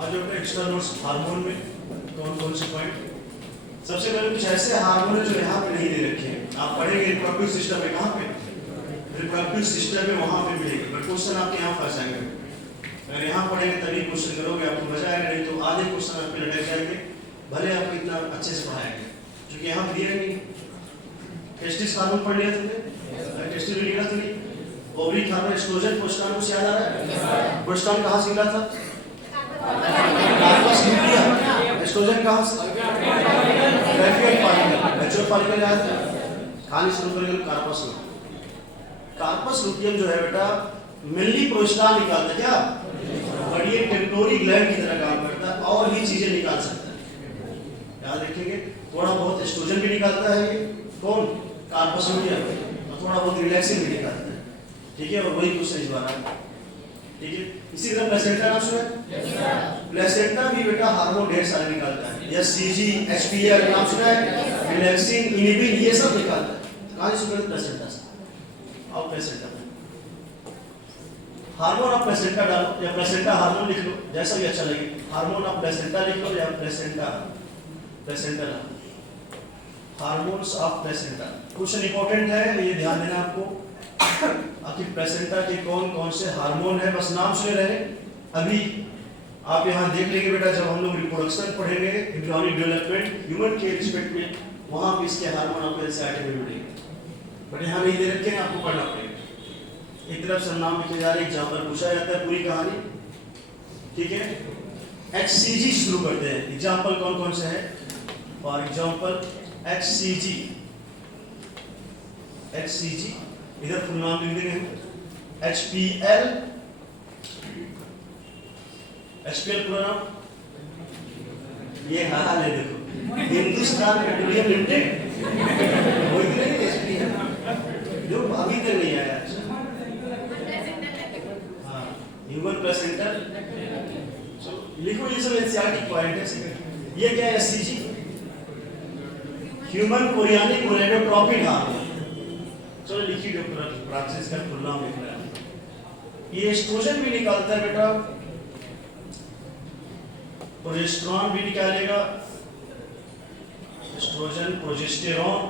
आज जो external hormone में कौन कौन से पॉइंट, सबसे पहले कुछ ऐसे हार्मोन जो यहाँ पे नहीं दे रखे हैं, आप पढ़ेंगे रिप्रोडक्टिव सिस्टम में, कहाँ पे रिप्रोडक्टिव सिस्टम में वहाँ पे मिलेगा, बट क्वेश्चन आपके यहाँ फंस जाएंगे। अगर यहाँ पढ़ेंगे तभी क्वेश्चन करोगे आपको मजा आएगा, नहीं तो आधे क्वेश्चन आपके लटक जाएंगे, भले आपको इतना अच्छे से पढ़ाएंगे क्योंकि यहाँ दिया नहीं। टेस्टिस हार्मोन पढ़ लिया तुमने, टेस्टिस में लिखा तुमने, ओवरी हार्मोन, एस्ट्रोजन, प्रोस्टान, कुछ याद आ रहा है? प्रोस्टान कहाँ से मिला था? Corpus luteum. एस्ट्रोजन कहाँ से? ग्रेफियल फॉलिकल। मैच्योर फॉलिकल याद है? खाली शुरू करेंगे कार्पस में। कार्पस ल्यूटियम जो है बेटा मेनली प्रोस्टान निकालता है, क्या? और ये टेम्पोररी ग्लैंड की तरह काम करता है और भी चीजें निकाल सकता है, याद रखेंगे। थोड़ा बहुत एस्ट्रोजन भी निकालता है ये, कौन? कार्पस ल्यूटियम, और थोड़ा बहुत रिलैक्सिन भी निकालता है, ठीक है। और वही क्वेश्चन इस बार है, ठीक है। इसी तरह प्लेसेंटा नाम सुना है? प्लेसेंटा भी बेटा हार्मोन ढेर सारे निकालता है, एससीजी, एचपीएल नाम सुना है? रिलैक्सिन, इनिबिन, ये सब निकालता है। कहां से सुना? प्लेसेंटा से। और प्लेसेंटा हार्मोन ऑफ प्लेसेंटा डालो या प्लेसेंटा हार्मोन लिख लो, जैसा भी अच्छा लगे। हार्मोन ऑफ प्लेसेंटा लिख लो या placenta, placenta hormones of placenta. Question important है, ये ध्यान देना आपको। आखिर प्लेसेंटा के कौन कौन से हार्मोन है, बस नाम सुने रहे। अभी आप यहाँ देख लेंगे बेटा, जब हम लोग रिप्रोडक्शन पढ़ेंगे, एम्ब्रियोनिक डेवलपमेंट ह्यूमन के रिस्पेक्ट में, वहाँ भी इसके हार्मोन आपको एनसीईआरटी में मिलेंगे, बट यहाँ नहीं दे रखे हैं, आपको पढ़ना पड़ेगा। एक तरफ से नाम लिखे जा रहे, एग्जाम्पल पूछा जाता है, पूरी कहानी, ठीक है। एक्ससीजी शुरू करते हैं। एग्जाम्पल कौन कौन से है? फॉर एग्जाम्पल एक्ससीजी, एक्ससीजी इधर फुल नाम लिख देंगे, एचपीएल, एचपीएल पूरा नाम ये हाल है, देखो हिंदुस्तान पेट्रोलियम लिमिटेड, वही नहीं एचपीएल जो अभी तक नहीं आया। हाँ, ह्यूमन प्लेसेंटा, लिखो, ये सब एनसीईआरटी पॉइंट है। ये क्या है? SCG, human chorionic gonadotropin hormone. चलो लिखिए, डॉक्टर फ्रांसिस का फुल नाम लिख रहा है। ये एस्ट्रोजन भी निकालता है बेटा, प्रोजेस्टेरॉन भी निकालेगा, एस्ट्रोजन, प्रोजेस्टेरॉन,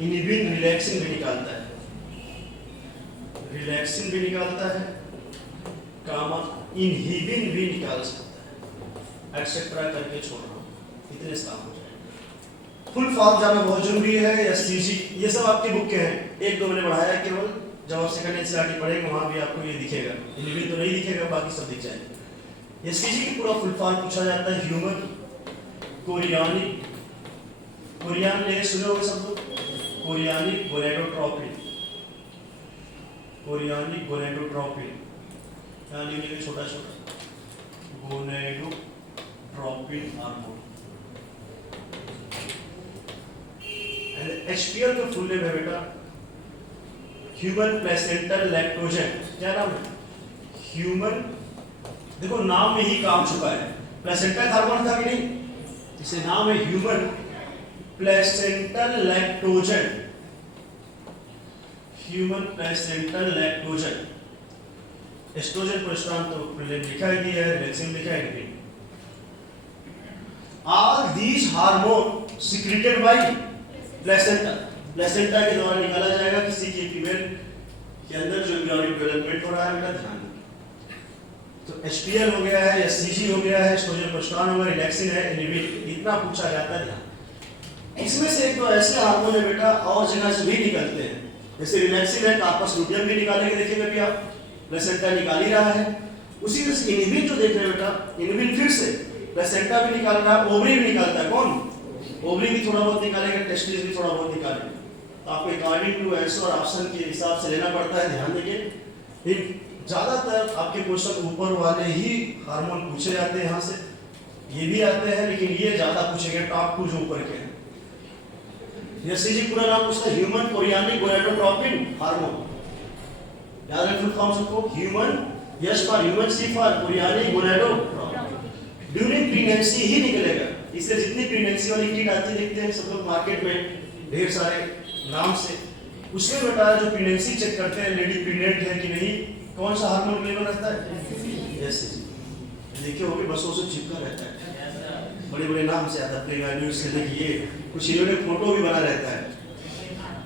इनिबिन, रिलैक्सिन भी निकालता है, रिलैक्सिन भी निकालता है, कामा इनहिबिन भी निकाल सकता है, एक्सेट्रा करके छोड़ रहा हूँ, इतने काम हो जाएंगे। फुल फॉर्म जाना बहुत जरूरी है। एससीजी ये सब आपके बुक के हैं, एक दो मैंने बढ़ाया केवल, जब आप सेकंड एनसीईआरटी पढ़ेंगे वहां भी आपको ये दिखेगा, इनिबिन तो नहीं दिखेगा, बाकी सब दिख जाएंगे। एससीजी की पूरा फुल फॉर्म पूछा जाता है, ह्यूमन कोरियानिक, कोरियान ने सुने होंगे सब लोग, कोरियानिक गोनेडोट्रोपिन, कोरियानिक गोनेडोट्रोपिन, यहाँ लिख लेंगे छोटा छोटा, गोनेडोट्रोपिन हार्मोन। एचपीएल का फुल नेम है बेटा ह्यूमन प्लेसेंटल लैक्टोजन। क्या नाम है? ह्यूमन, देखो नाम में ही काम छुपा है। प्लेसेंटल हार्मोन था कि नहीं, इसे नाम है human placental lactogen, human placental lactogen. Estrogen, प्रोस्टान तो पहले लिखा ही दिया है, रिलैक्सिन लिखा है कि नहीं। All these hormone secreted by placenta, placenta के द्वारा निकाला जाएगा किसी के फीमेल के अंदर जो एम्ब्रियोनिक डेवलपमेंट हो रहा है बेटा, ध्यान दें। तो एचपीएल हो गया है, एससीजी हो गया है, एस्ट्रोजन, प्रोस्टान हो गया, रिलैक्सिन है, इनिबिन, इतना पूछा जाता है, ध्यान। इसमें से एक तो ऐसे हार्मोन है बेटा और जगह से भी निकलते हैं, जैसे रिलैक्सिन है, कार्पस ल्यूटियम भी निकालेंगे, देखिएगा भी आप, प्लेसेंटा निकाल ही रहा है। उसी तरह से इनिबिन जो देख रहे हैं बेटा, इनिबिन फिर से प्लेसेंटा भी निकाल रहा है, ओवरी भी निकालता है, कौन? ओवरी भी थोड़ा बहुत निकालेगा, टेस्टिस भी थोड़ा बहुत निकालेगा। तो आपको अकॉर्डिंग टू आंसर ऑप्शन के हिसाब से लेना पड़ता है, ध्यान देंगे। ज्यादातर आपके क्वेश्चन ऊपर वाले ही हार्मोन पूछे जाते हैं, यहाँ से ये भी आते हैं, लेकिन ये ज्यादा पूछेंगे, टॉप टू जो ऊपर के हैं। एससीजी पूरा नाम उसका ह्यूमन कोरियानिक गोनेडोट्रोपिन हार्मोन, याद रखें फुल फॉर्म सबको, human, S for human, C for chorionic gonadotropin. During pregnancy ही निकलेगा, इससे जितनी प्रेगनेंसी वाली किट आती देखते हैं सब लोग मार्केट में ढेर सारे नाम से, उसमें बेटा जो प्रेगनेंसी चेक करते हैं लेडी प्रेग्नेंट है कि नहीं, कौन सा हार्मोन लेवल रहता है? एससीजी। देखे होंगे बसों से चिपका रहता है, बड़े बड़े नाम से आता है, न्यूज से देखिए, कुछ इन्होंने फोटो भी बना रहता है।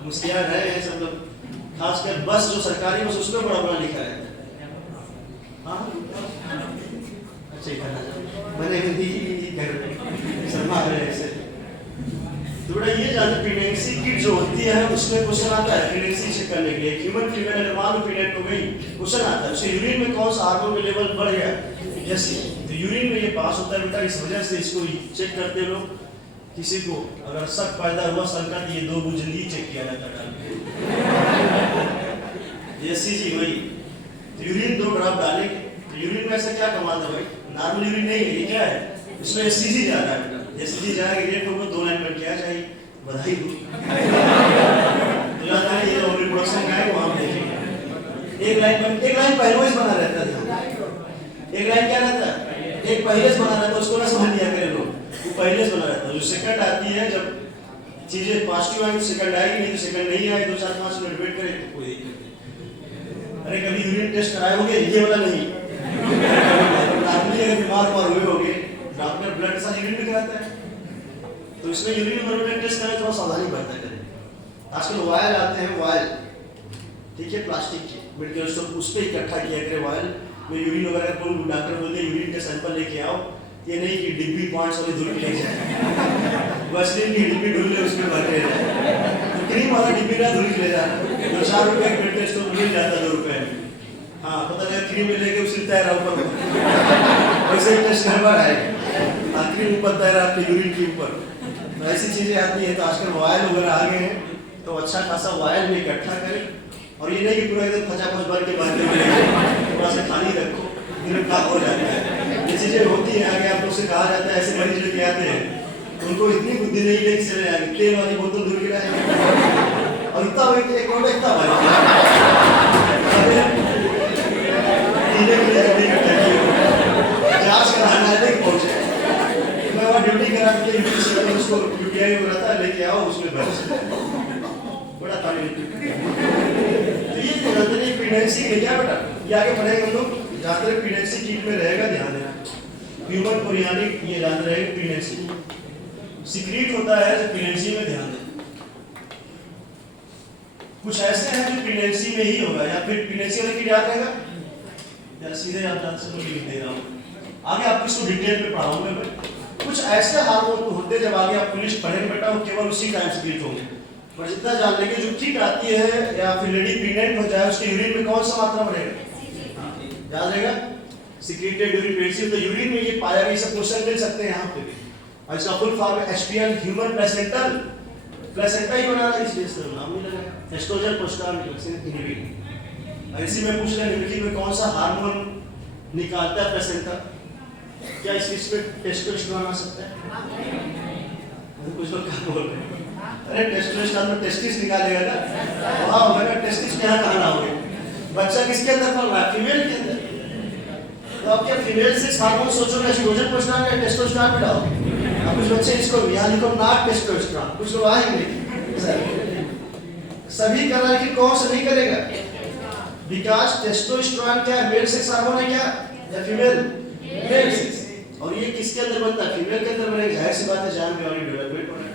मुस्कियात है ये सब लोग, खासकर बस जो सरकारी बस उसमें बड़ा बड़ा लिखा रहता है। हाँ अच्छा मैंने भी शर्मा रहे से थोड़ा ये जानते प्रेगनेंसी किट जो होती है उसमें क्वेश्चन आता है प्रेगनेंसी चेक करने के लिए। ह्यूमन फीमेल अगर मान लो प्रेग्नेंट हो गई, क्वेश्चन आता है उसके यूरिन में कौन सा हार्मोन का लेवल बढ़ गया, जैसे तो यूरिन में ये पास होता है बेटा। इस वजह से इसको चेक करते लोग, किसी को अगर शक पैदा हुआ शंका तो ये 2 बुझली चेक किया जाता है। एससीजी वही तो यूरिन 2 ड्रॉप डालेंगे तो यूरिन में ऐसा क्या कमाल है भाई, नॉर्मल यूरिन नहीं है, ये क्या है, इसमें एससीजी जा रहा है बेटा। एससीजी जाएगा रेट होगा 2 लाइन पर क्या चाहिए, बधाई हो। तो याद है ये रिप्रोडक्शन का है, वहां देखेंगे एक लाइन पहले ही बना रहता था। एक लाइन क्या रहता है, एक पहले से बना रहता है, उसको ना समझ लिया करे लोग, वो पहले से बना रहता है। जो सेकंड आती है जब चीजें पॉजिटिव आई तो सेकंड आएगी, नहीं तो सेकंड नहीं आए, 2-4-5 मिनट वेट करें तो कोई दिक्कत नहीं। अरे कभी यूरिन टेस्ट कराए होंगे, ये वाला नहीं, अगर बीमार हुए होंगे डॉक्टर ब्लड के साथ यूरिन भी कराता है, तो इसमें यूरिन थर्मोमीटर टेस्ट करें थोड़ा सावधानी बरता करें। आजकल वायल आते हैं, वायल ठीक है प्लास्टिक के, मेडिकल स्टोर उस पर इकट्ठा किया करे वायल में यूरिन वगैरह। कोई डॉक्टर बोलते हैं यूरिन का सैंपल लेके आओ, ये नहीं कि डिब्बी पॉइंट्स वाली धुल के ले जाए, वैसलीन की डिब्बी ढूंढ ले उसमें भर ले जाए, क्रीम वाला डिब्बी ना धुल के ले जाना। 4 रुपए का मेडिकल स्टोर मिल जाता 2 रुपए में, हाँ पता नहीं क्रीम में लेके उसे तैयार ऊपर वैसे ही टेस्ट गड़बड़ है, क्रीम ऊपर तैयार आपके यूरिन के ऊपर, तो ऐसी चीजें आती हैं। तो आजकल वायल वगैरह आ गए हैं, तो अच्छा खासा वायल में इकट्ठा करें, और ये नहीं कि पूरा एकदम फचाफच भर के बांधे हुए थोड़ा सा खाली रखो, फिर काम हो जाता है। ये चीजें होती हैं, आगे आप लोग से कहा जाता है ऐसे मरीज लेके आते हैं तो उनको इतनी बुद्धि नहीं लेके चले आएंगे, तेल वाली बोतल धुल के लाएंगे और इतना वेट एक और इतना भारी जांच कराना है नहीं पहुंचे, मैं वहाँ ड्यूटी करा के उसको यूटीआई हो रहा था, लेके आओ उसमें भर बड़ा था। तो ये प्रेगनेंसी में क्या बेटा, ये आगे बढ़ेगा हम लोग जाते रहे, प्रेगनेंसी किट में रहेगा, ध्यान देना ह्यूमन कोरियानिक ये जानते रहेगा प्रेगनेंसी सीक्रेट होता है जो प्रेगनेंसी में, ध्यान देना कुछ ऐसे हैं जो प्रेगनेंसी में ही होगा, या फिर प्रेगनेंसी वाले किट याद रहेगा या सीधे याद से लिख दे रहा हूँ, आगे आपको इसको डिटेल में पढ़ाऊंगा मैं। कुछ ऐसे हार्मोन होते हैं जब आगे आप पुलिस पढ़ेंगे बेटा वो केवल उसी टाइम सीक्रेट होंगे, पर जितना जान लेंगे जो किट आती है या फिर लेडी प्रेग्नेंट हो जाए उसके यूरिन में कौन सा मात्रा बढ़ेगा, याद रहेगा सीक्रेटेड यूरिन प्रेगनेंसी। तो यूरिन में ये पाया गया, सब क्वेश्चन मिल सकते हैं यहाँ पे भी, और इसका फुल फॉर्म है HPL ह्यूमन प्लेसेंटल, प्लेसेंटा ही बना रहा है इसलिए इसका नाम नहीं लगा, एस्ट्रोजन प्रोस्टाग्लैंडिन इनहिबिटर। इसी में पूछ रहे निम्नलिखित में कौन सा हार्मोन निकालता है प्लेसेंटा, क्या इसमें टेस्टोस्टेरोन आ सकता है? कुछ लोग क्या बोल रहे हैं, अरे टेस्टोस्टेरोन में टेस्टिस निकालेगा ना, वाह मैंने टेस्टिस यहाँ कहाँ लाओगे, बच्चा किसके अंदर पल रहा है, फीमेल के अंदर, तो आप क्या फीमेल से हार्मोन सोचोगे एस्ट्रोजन प्रोस्टाग्लैंडिन या टेस्टोस्टेरोन में डालोगे? अब कुछ बच्चे इसको यहाँ लिखो नॉट टेस्टोस्टेरोन, कुछ लोग आएंगे सभी कर रहा है कि कौन सा नहीं करेगा, बिकॉज टेस्टोस्टेरोन क्या है, मेल सेक्स हार्मोन है क्या या फीमेल, मेल सेक्स, और ये किसके अंदर बनता है, फीमेल के अंदर बनेगा, जाहिर सी बात है जान के ऑर्गन डेवलपमेंट हो रहा है।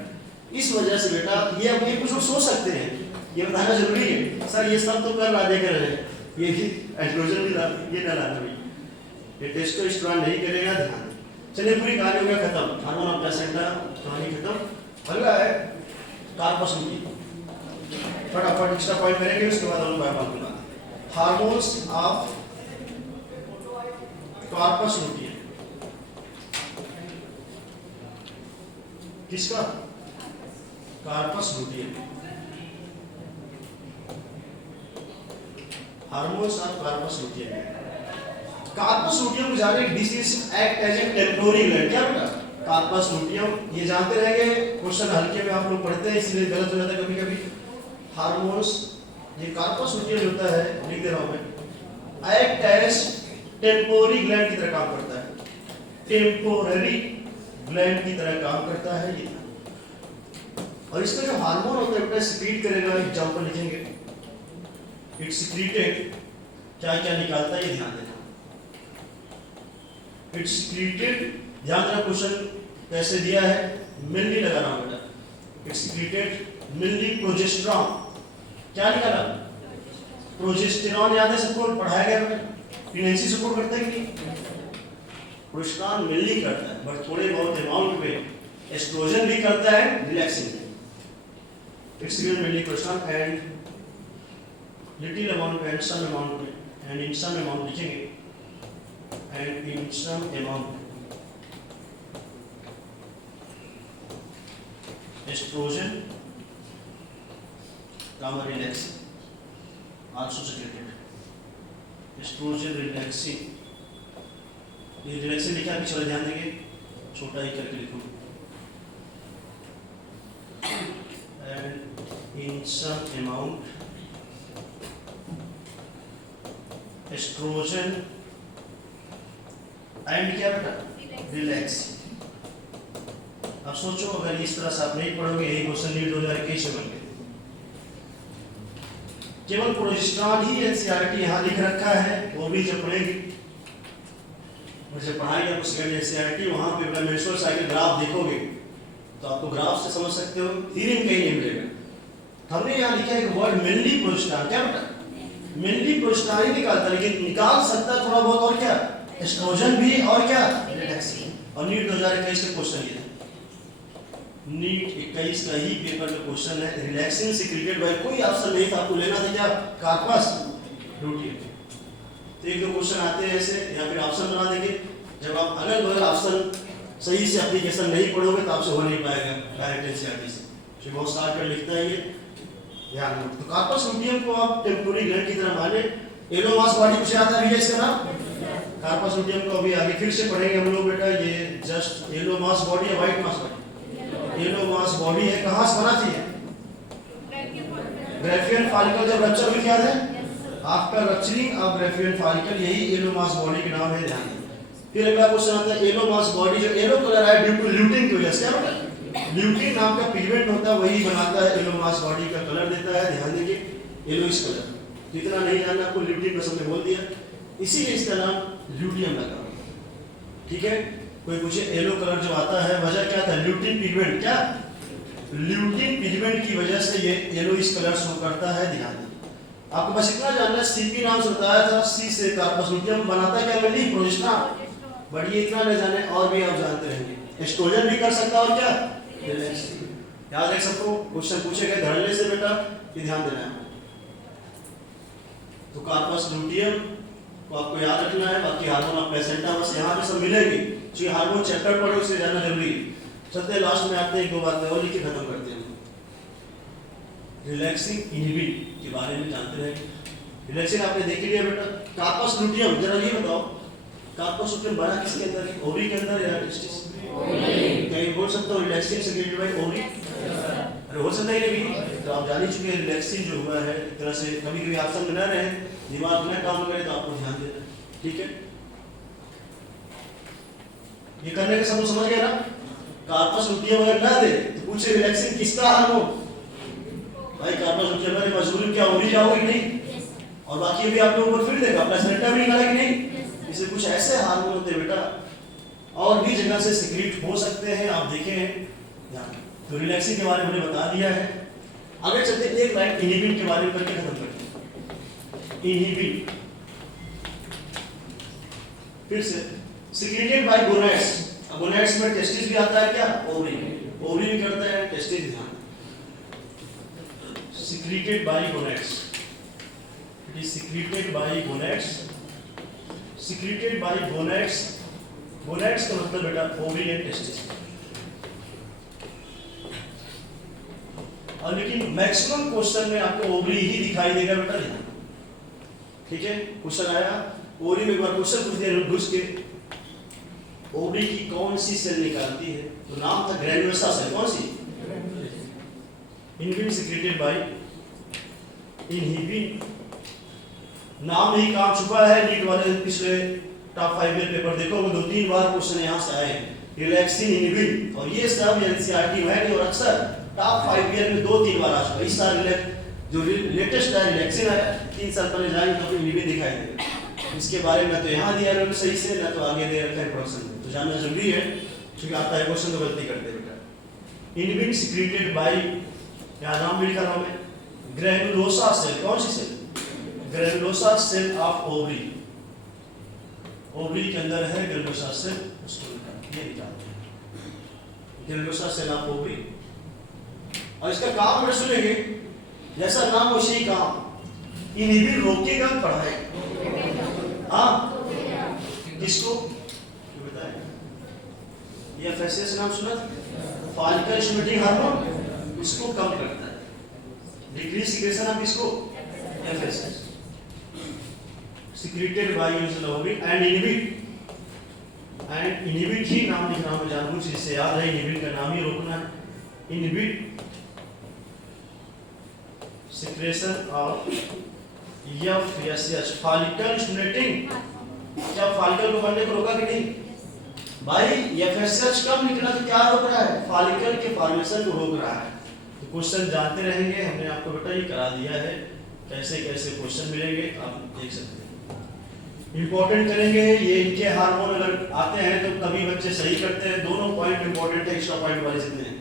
इस वजह से बेटा ये अब ये कुछ लोग सोच सकते हैं, ये बताना जरूरी है सर ये सब तो कर रहा देकर रहे, ये भी एस्ट्रोजन भी ये ना लाना भी, ये टेस्टोस्टेरोन नहीं करेगा, ध्यान। चलिए पूरी कहानी हो गया खत्म, हार्मोन ऑफ प्लेसेंटा कहानी खत्म। अगला है कार्पस लूटियम, फटाफट एक्स्ट्रा पॉइंट करेंगे उसके बाद हम बात करेंगे। हार्मोन्स ऑफ कार्पस लूटियम, किसका, corpus luteum, hormones of corpus luteum. Corpus luteum जाने disease act as a temporary gland, क्या बेटा कार्पस लूटियम, ये जानते रहेंगे, क्वेश्चन हल्के में आप लोग पढ़ते हैं इसलिए गलत हो जाता है कभी कभी। हार्मोन्स ये कार्पस लूटियम होता है, लिख दे रहा हूं मैं, एक्ट एज टेम्पोररी ग्लैंड की तरह काम करता है, टेम्पोररी ग्लैंड की तरह काम करता है ये। और इसमें जो हार्मोन होता है बेटा सीक्रेट करेगा, एग्जांपल लिखेंगे, इट सीक्रेटेड क्या क्या निकालता है ये ध्यान देना। इट्स सीक्रेटेड, ध्यान देना क्वेश्चन कैसे दिया है, मेनली लगा रहा हूं बेटा, इट्स सीक्रेटेड मेनली प्रोजेस्टेरॉन, क्या निकाला, प्रोजेस्टेरॉन, याद है सबको, पढ़ाया गया बेटा, प्रेगनेंसी सपोर्ट करता है कि नहीं, प्रोजेस्टेरॉन मेनली करता है, बट थोड़े बहुत अमाउंट में एस्ट्रोजन भी करता है रिलैक्सिंग में, it's secreted mainly progesterone and little amount and some amount में, एंड इन सम अमाउंट लिखेंगे, and in some amount estrogen gamma relaxing also secreted, estrogen relaxing, ये relaxing लिखा है, पिछले ध्यान देंगे, छोटा ही करके लिखो, and in some amount estrogen and क्या बेटा, रिलैक्स। अब सोचो अगर इस तरह से आप नहीं पढ़ोगे, यही क्वेश्चन नीट 2021 में बन गए, केवल प्रोजेस्टेरॉन ही एनसीईआरटी यहाँ लिख रखा है, वो भी जब पढ़ेगी और जब पढ़ाएंगे आपको सेकंड एनसीईआरटी, वहां पे बेटा मेंस्ट्रुअल साइकिल ग्राफ देखोगे तो आपको ग्राफ से समझ सकते हो, थ्योरी में कहीं नहीं मिलेगा। हमने यहाँ लिखा है कि वर्ड मेनली प्रोजेस्टेरॉन, क्या बेटा, मेनली प्रोजेस्टेरॉन ही निकालता, लेकिन निकाल सकता थोड़ा बहुत और क्या, एस्ट्रोजन भी और क्या, रिलैक्सिंग। और नीट 2021 का क्वेश्चन ये था, नीट 21 का ही पेपर का क्वेश्चन है, रिलैक्सिंग सीक्रेटेड बाय, कोई ऑप्शन नहीं था, आपको लेना था क्या, कार्पस लुटियम। तो एक दो क्वेश्चन आते हैं ऐसे, या फिर ऑप्शन बना देंगे, जब आप अगल बगल ऑप्शन सही से एप्लीकेशन नहीं पढ़ोगे तो आपसे हो नहीं पाएगा डायरेक्ट एनसीईआरटी से, बहुत स्टार्ट कर लिखता है ये, ध्यान रखो। तो कार्पस लुटियम को आप टेम्पोररी ग्लैंड की तरह माने, एलोमास बॉडी कुछ याद आ रही है इसका नाम, कार्पस लुटियम को अभी आगे फिर से पढ़ेंगे हम लोग बेटा, ये जस्ट येलो मास बॉडी है, white mass body, yellow mass body है, कहाँ से बना थी, ग्राफियन फॉलिकल जब रप्चर हुई, याद है, after rupturing of Graafian follicle, यही येलो मास बॉडी के नाम है, ध्यान दें। फिर अगला क्वेश्चन आता है, येलो मास बॉडी जो येलो कलर है ड्यू टू ल्यूटिन की वजह से, क्या बेटा, ल्यूटिन नाम का पिगमेंट होता है, वही बनाता है येलो मास बॉडी का कलर देता है, ध्यान देंगे, येलोइश कलर, जितना नहीं जानना आपको ल्यूटिन का सबने बोल दिया, इसीलिए इसका नाम ल्यूटियम लगा, ठीक है। कोई पूछे येलो कलर जो आता है वजह क्या था, ल्यूटिन पिगमेंट, क्या, ल्यूटिन पिगमेंट की वजह से ये येलोइश कलर शो करता है, ध्यान दें। आपको बस इतना जानना है, सीपी नाम से बताया था, सी से कार्पस लुटियम बनाता क्या, मेनली प्रोजेस्टेरॉन, बट ये इतना न जाने और भी आप जानते रहेंगे, एस्ट्रोजन भी कर सकता और क्या, याद रख सबको, क्वेश्चन पूछे गए धड़ल्ले से बेटा, ये ध्यान देना है। तो कार्पस लुटियम तो आपको याद रखना है, बाकी हार्मोन ऑफ प्लेसेंटा बस यहाँ पे सब मिलेंगे, जो हार्मोन चैप्टर पढ़ो उसे जानना जरूरी है। चलते लास्ट में आते हैं, एक दो बात और लिख के खत्म करते हैं। रिलैक्सिंग इनहिबिट के बारे में जानते हैं, रिलैक्सिंग आपने देख लिया बेटा। कार्पस लुटियम जरा ये बताओ, कार्पस लुटियम बना किसके अंदर, ओवरी के अंदर या टेस्टिस, कहीं बोल सकते हो रिलैक्सिंग सेक्रेटेड बाय ओवरी, अरे हो सकता है नहीं, तो आप जान ही चुके रिलैक्सिंग जो हुआ है, एक तरह से कभी कभी ऑप्शन बना रहे हैं, दिमाग में काम करे तो आपको ध्यान देना, ठीक है। ये करने का सब समझ गया ना, कार्पस लुटियम अगर ना दे तो पूछे रिलैक्सिंग किसका हार्मोन, भाई कार्पस लुटियम में मजबूरी क्या ओवरी जाओगे नहीं, और बाकी भी आपके ऊपर फिर देगा प्लेसेंटा भी निकाला कि नहीं, इसे कुछ ऐसे हार्मोन होते हैं बेटा, और भी जगह से सीक्रेट हो सकते हैं, आप देखें ध्यान। तो रिलैक्सिंग के बारे में हमने बता दिया है, आगे चलते एक लाइन इनहिबिट के बारे में करके खत्म करते हैं। इनहिबिट फिर से सीक्रेटेड बाय गोनेड्स, गोनेड्स में टेस्टिस भी आता है क्या, ओवरी, ओवरी भी करता है, टेस्टिस ध्यान, secreted by gonads, it is secreted by gonads, secreted by gonads, gonads का मतलब बेटा ओवरी एंड टेस्टिस। और लेकिन मैक्सिमम क्वेश्चन में आपको ओवरी ही दिखाई देगा बेटा, ध्यान, ठीक है। क्वेश्चन आया ओवरी में, एक बार क्वेश्चन पूछ दिया घुस के, ओवरी की कौन सी सेल निकालती है, तो नाम था ग्रैन्युलोसा सेल, कौन सी, इनहिबिन सीक्रेटेड बाय इनहिबिन, नाम ही काम छुपा है। नीट वाले पिछले टॉप 5 ईयर पेपर देखो, वो 2-3 बार क्वेश्चन यहाँ से आए, रिलैक्सिन इनहिबिन, और ये सब एनसीईआरटी में है, और अक्सर टॉप 5 ईयर में 2-3 बार आ चुका है। इस साल जो लेटेस्ट है रिलैक्सिन आया, 3 साल पहले जाएंगे तो इनहिबिन दिखाई देगा। इसके बारे में ना तो यहाँ दिया है सही से, ना तो आगे दे रखा है प्रोडक्शन में, तो जानना जरूरी है, क्योंकि आपका क्वेश्चन तो गलती करते हैं बेटा। इनबिन सिक्रेटेड बाय, यहाँ नाम भी लिखा था मैं, ग्रेनुलोसा सेल, कौन सी cell? Granulosa cell of ovary, ovary के अंदर है ग्रेनुलोसा सेल, उसको ये निकाल ग्रेनुलोसा सेल ऑफ ओवरी। और इसका काम में सुनेंगे, जैसा नाम वैसे ही काम, इनहिबिट रोकेगा पढ़ाई, हाँ किसको बताएं? ये एफएसएस नाम सुना था, फॉलिकल स्टिमुलेटिंग हार्मोन, उसको कम करता है, डिक्रीज सिक्रेशन ऑफ इसको FSH, secreted by usual ovary and inhibit, and inhibit ही नाम लिखना है जानबूझ के, जिससे याद रहे इनहिबिट का नाम ही रोकना है, inhibit secretion of FSS, follicle stimulating, क्या फॉलिकल को बनने को रोका कि नहीं? भाई एफएसएच कब निकला तो क्या रोक रहा है? फॉलिकल के फॉर्मेशन को रोक रहा है। तो क्वेश्चन जानते रहेंगे, हमने आपको बेटा ये करा दिया है, कैसे कैसे क्वेश्चन मिलेंगे आप देख सकते हैं। इंपॉर्टेंट करेंगे ये इनके हार्मोन अगर आते हैं तो कभी बच्चे सही करते हैं, दोनों पॉइंट इंपॉर्टेंट है, एक्स्ट्रा पॉइंट वाले जितने हैं।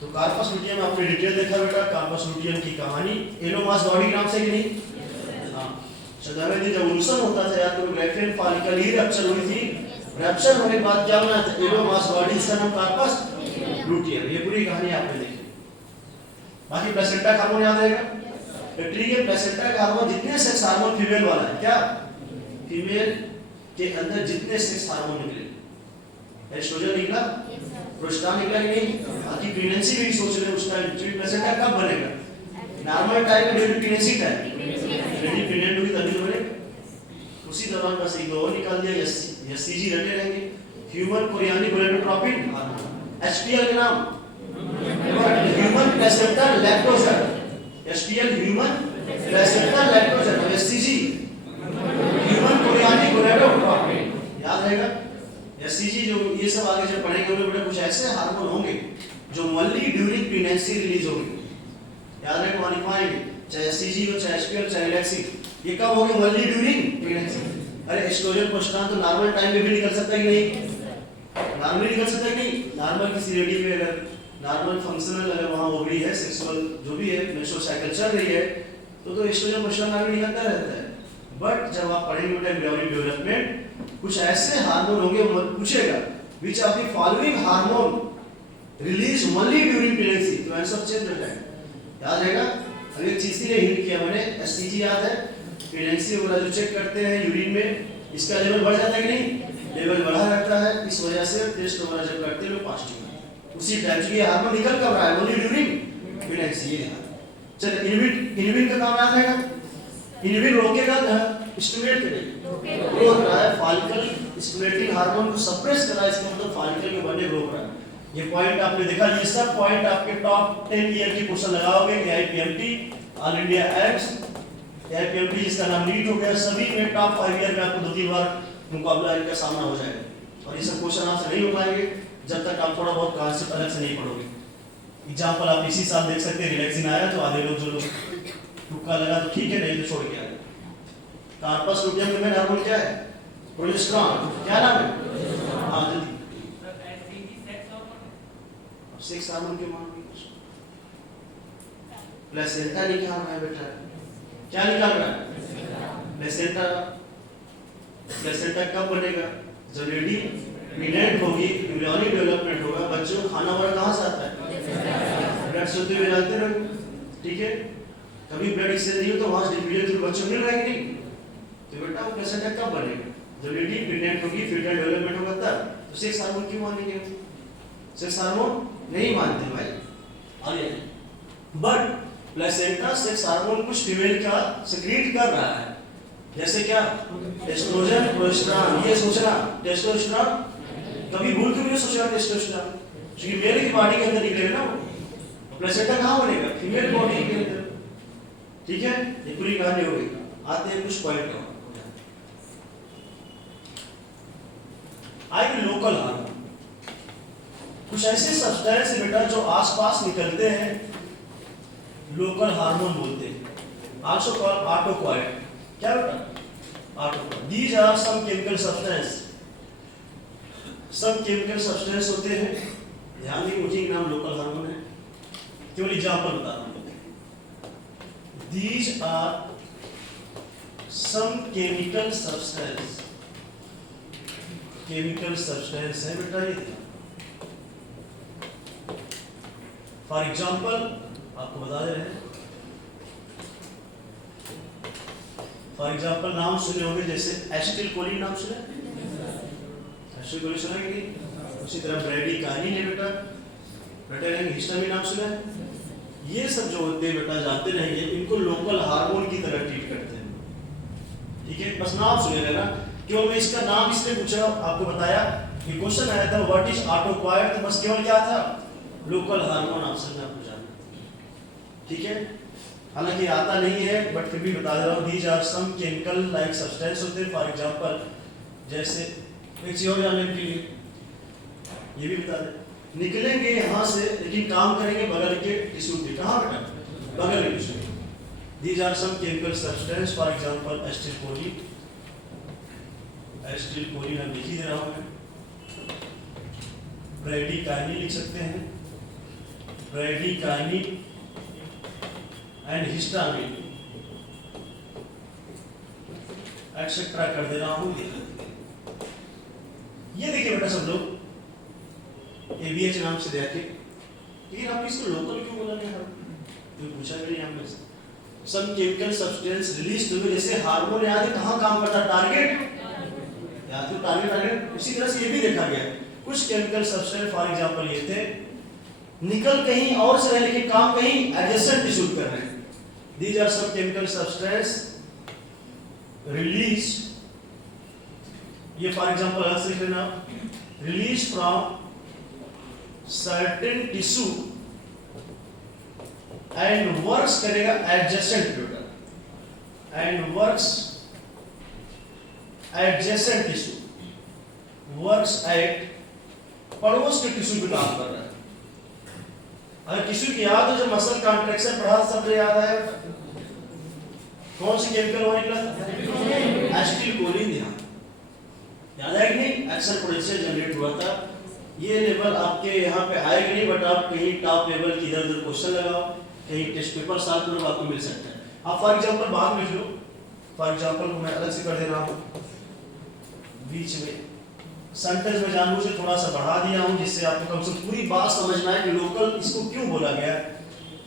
तो कार्पस लुटियम आपने डिटेल देखा बेटा, कार्पस लुटियम की कहानी, एलोमास बॉडी नाम से कि नहीं? हाँ, 14वें दिन जब इवोल्यूशन होता था यार, तो ग्रेफियन फॉलिकल ही रप्चर हुई थी, रप्चर होने के बाद क्या बना था? एलोमास बॉडी, इसका नाम कार्पस लुटियम। ये पूरी कहानी आपने देखी। बाकी प्लेसेंटा का हार्मोन याद रहेगा, ठीक है? प्लेसेंटा का हार्मोन जितने सेक्स हार्मोन फीमेल वाला है, क्या फीमेल के अंदर जितने सेक्स हार्मोन निकले, एस्ट्रोजन निकला, प्रोस्टान निकला कि नहीं? बाकी प्रेगनेंसी भी सोच रहे उस टाइम, प्लेसेंटा कब बनेगा? नॉर्मल टाइम में, during pregnancy time, lady pregnant होगी तभी तो बनेगा। उसी दौरान बस एक दो और निकाल दिया, एससीजी रटे रहेंगे, human chorionic gonadotropin hormone, HPL का नाम human placenta lactogen, HPL human placenta lactogen, और एससीजी ह्यूमन कोरियानिक गोनाडोट्रोपिन, याद रहेगा। एससीजी जो ये सब आगे जब पढ़ेंगे उनमें बेटा कुछ ऐसे हार्मोन होंगे जो ओनली ड्यूरिंग प्रेगनेंसी रिलीज होंगे, याद रखें, क्वालिफाइंग, चाहे एससीजी हो, चाहे एचपीएल, चाहे रिलैक्सिंग, ये कब होंगे? Only during pregnancy. अरे एस्ट्रोजन प्रोस्टान तो नॉर्मल टाइम में भी निकल सकता है कि नहीं? नॉर्मली निकल सकता है कि नहीं? नॉर्मल किसी लेडी में अगर नॉर्मल फंक्शनल अगर वहां ओवरी है, सेक्सुअल जो भी है, मेंस्ट्रुअल साइकिल चल रही है, तो एस्ट्रोजन प्रोस्टान नॉर्मली निकलता रहता है। बट जब आप पढ़ेंगे बेटा एम्ब्रियोनिक डेवलपमेंट, कुछ ऐसे हार्मोन होंगे, पूछेगा which of the following hormone release only during pregnancy, तो आंसर चेंज हो जाएगा, याद रहेगा। अब एक चीज के लिए हिंट किया मैंने, एसटीजी याद है, प्रेगनेंसी वगैरह जो चेक करते हैं यूरिन में, इसका लेवल बढ़ जाता है कि नहीं? लेवल बढ़ा रहता है, इस वजह से टेस्ट वगैरह जब करते हैं लोग पॉजिटिव, उसी टाइम से ये हार्मोन निकल कब रहा है? Only during pregnancy. ये चलो इनहिबिट का काम याद रहेगा, इनहिबिट रोकेगा स्टिमुलेट करेगा, रोक रहा है, फॉलिकल स्टिमुलेटिंग हार्मोन को सप्रेस कर रहा है, इसका मतलब फॉलिकल के बनने को रोक रहा है। ये पॉइंट आपने देखा, ये सब पॉइंट आपके टॉप 10 ईयर के क्वेश्चन लगाओगे, AIPMT, all India aids, AIPMT जिसका नाम नीट हो गया, सभी में टॉप 5 ईयर में आपको 2-3 बार मुकाबला इनका सामना हो जाएगा। और ये सब क्वेश्चन आपसे नहीं हो पाएंगे जब तक आप थोड़ा बहुत कॉन्सेप्ट अलग से नहीं पढ़ोगे। एग्जाम्पल आप इसी साल देख सकते हैं, रिलैक्सिन आया तो आधे लोग जो लोग तुक्का लगा तो ठीक है, नहीं तो छोड़ के आए। कार्पस लुटियम के मेन हार्मोन क्या है? प्रोजेस्टेरॉन, क्या नाम है? हाँ जल्दी, सेक्स हार्मोन के मान प्लेसेंटा निकाल रहा है बेटा, क्या निकाल रहा है? प्लेसेंटा। प्लेसेंटा कब बनेगा? जब लेडी प्रेग्नेंट होगी, एम्ब्रियोनिक डेवलपमेंट होगा, बच्चों को खाना वाला कहाँ से आता है? ब्लड से हुए जानते रहो, ठीक है? कभी ब्लड एक्सचेंज नहीं हो तो वहां से डिफिजन थ्रू बच्चों मिल रहा है कि नहीं? तो बेटा वो प्लेसेंटा कब बनेगा? जब लेडी प्रेग्नेंट होगी, फीटल डेवलपमेंट होगा तब। तो सेक्स हार्मोन क्यों मानेंगे? सेक्स हार्मोन नहीं मानते भाई, आगे। बट प्लेसेंटा सेक्स हार्मोन कुछ फीमेल का सिक्रीट कर रहा है, जैसे क्या? Testosterone, progesterone. ये सोचना टेस्टोस्टेरोन, कभी भूल के भी नहीं सोचना टेस्टोस्टेरोन, क्योंकि मेल की बॉडी के अंदर निकलेगा ना वो। प्लेसेंटा कहाँ बनेगा? फीमेल बॉडी के अंदर, ठीक है? ये पूरी कहानी हो गई। आते हैं कुछ पॉइंट और। आई लोकल हार्मोन, कुछ ऐसे सब्सटेंस बेटा जो आसपास निकलते हैं, लोकल हार्मोन बोलते हैं, आल्सो कॉल्ड ऑटोकॉइड। क्या बेटा? These are some chemical substance. सब केमिकल सब्सटेंस होते हैं, ध्यान दें मुझे नाम लोकल हार्मोन है, केवल एग्जांपल बता रहा हूँ। These are some chemical substance. Chemical substance है बेटा ये। फॉर एग्जांपल आपको बता दे रहे हैं, फॉर एग्जांपल नाम सुने होंगे जैसे एसिटिल कोलिन, नाम सुने? एसिटिल कोलिन सुना कि नहीं? उसी तरह ब्रेडिकाइनिन है बेटा, ब्रेडिकाइनिन, हिस्टामिन नाम सुना है? ये सब जो होते हैं बेटा जानते रहेंगे, इनको लोकल हार्मोन की तरह ट्रीट करते हैं। ठीक है, बस नाम सुने रहना। क्यों मैं इसका नाम इसलिए पूछा, आपको बताया कि क्वेश्चन आया था व्हाट इज ऑटोक्वायर, तो बस केवल क्या था, लोकल हार्मोन ऑप्शन में आपको जानना। ठीक है, हालांकि आता नहीं है बट फिर भी बता दे रहा हूँ। These are some chemical like substance होते हैं, फॉर एग्जांपल जैसे एक चीज और जानने के लिए ये भी बता दें, निकलेंगे यहाँ से लेकिन काम करेंगे बगल के टिश्यू पे। कहाँ बेटा? बगल के tissue. These are some chemical substance, for example acetylcholine. Acetylcholine हम लिख ही दे रहा हूँ मैं। ब्रेडिकाइनिन लिख सकते हैं, ब्रेडिकाइनिन एंड हिस्टामिन एक्सेट्रा कर दे रहा हूँ। ये देखिए बेटा सब लोग ABH नाम से देखे, लेकिन आपने इसको लोकल क्यों बोला नहीं? तो पूछा भी नहीं हमने। सम केमिकल सब्सटेंस रिलीज हुए, जैसे हार्मोन याद है कहाँ काम करता है? टारगेट याद है, टारगेट। उसी तरह से ये भी देखा गया, कुछ केमिकल सब्सटेंस फॉर एग्जांपल ये थे, निकल कहीं और से रहे लेकिन काम कहीं एडजेसेंट टिश्यू कर रहे हैं। These are some chemical substance released, ये फॉर एग्जांपल अलग से लिख लेना, released from certain tissue and works करेगा adjacent tissue, and works adjacent tissue, works at पड़ोस के टिश्यू पे काम कर रहा है। अगर टिश्यू की याद हो, जब मसल कॉन्ट्रैक्शन पढ़ा सब याद आया, कौन सी केमिकल वो निकला? Acetylcholine. ध्यान याद है कि नहीं? एक्शन पोटेंशियल जनरेट हुआ था। ये लेवल आपके यहाँ पे आएगा नहीं, बट आप कहीं टॉप लेवल की इधर उधर क्वेश्चन लगाओ, कहीं टेस्ट पेपर साथ में आपको मिल सकता है। आप फॉर एग्जांपल बाद में लिख लो, फॉर एग्जांपल को मैं अलग से कर दे रहा हूँ, बीच में सेंटेंस में जानबूझ के थोड़ा सा बढ़ा दिया हूँ, जिससे आपको कम से कम पूरी बात समझना है कि लोकल इसको क्यों बोला गया।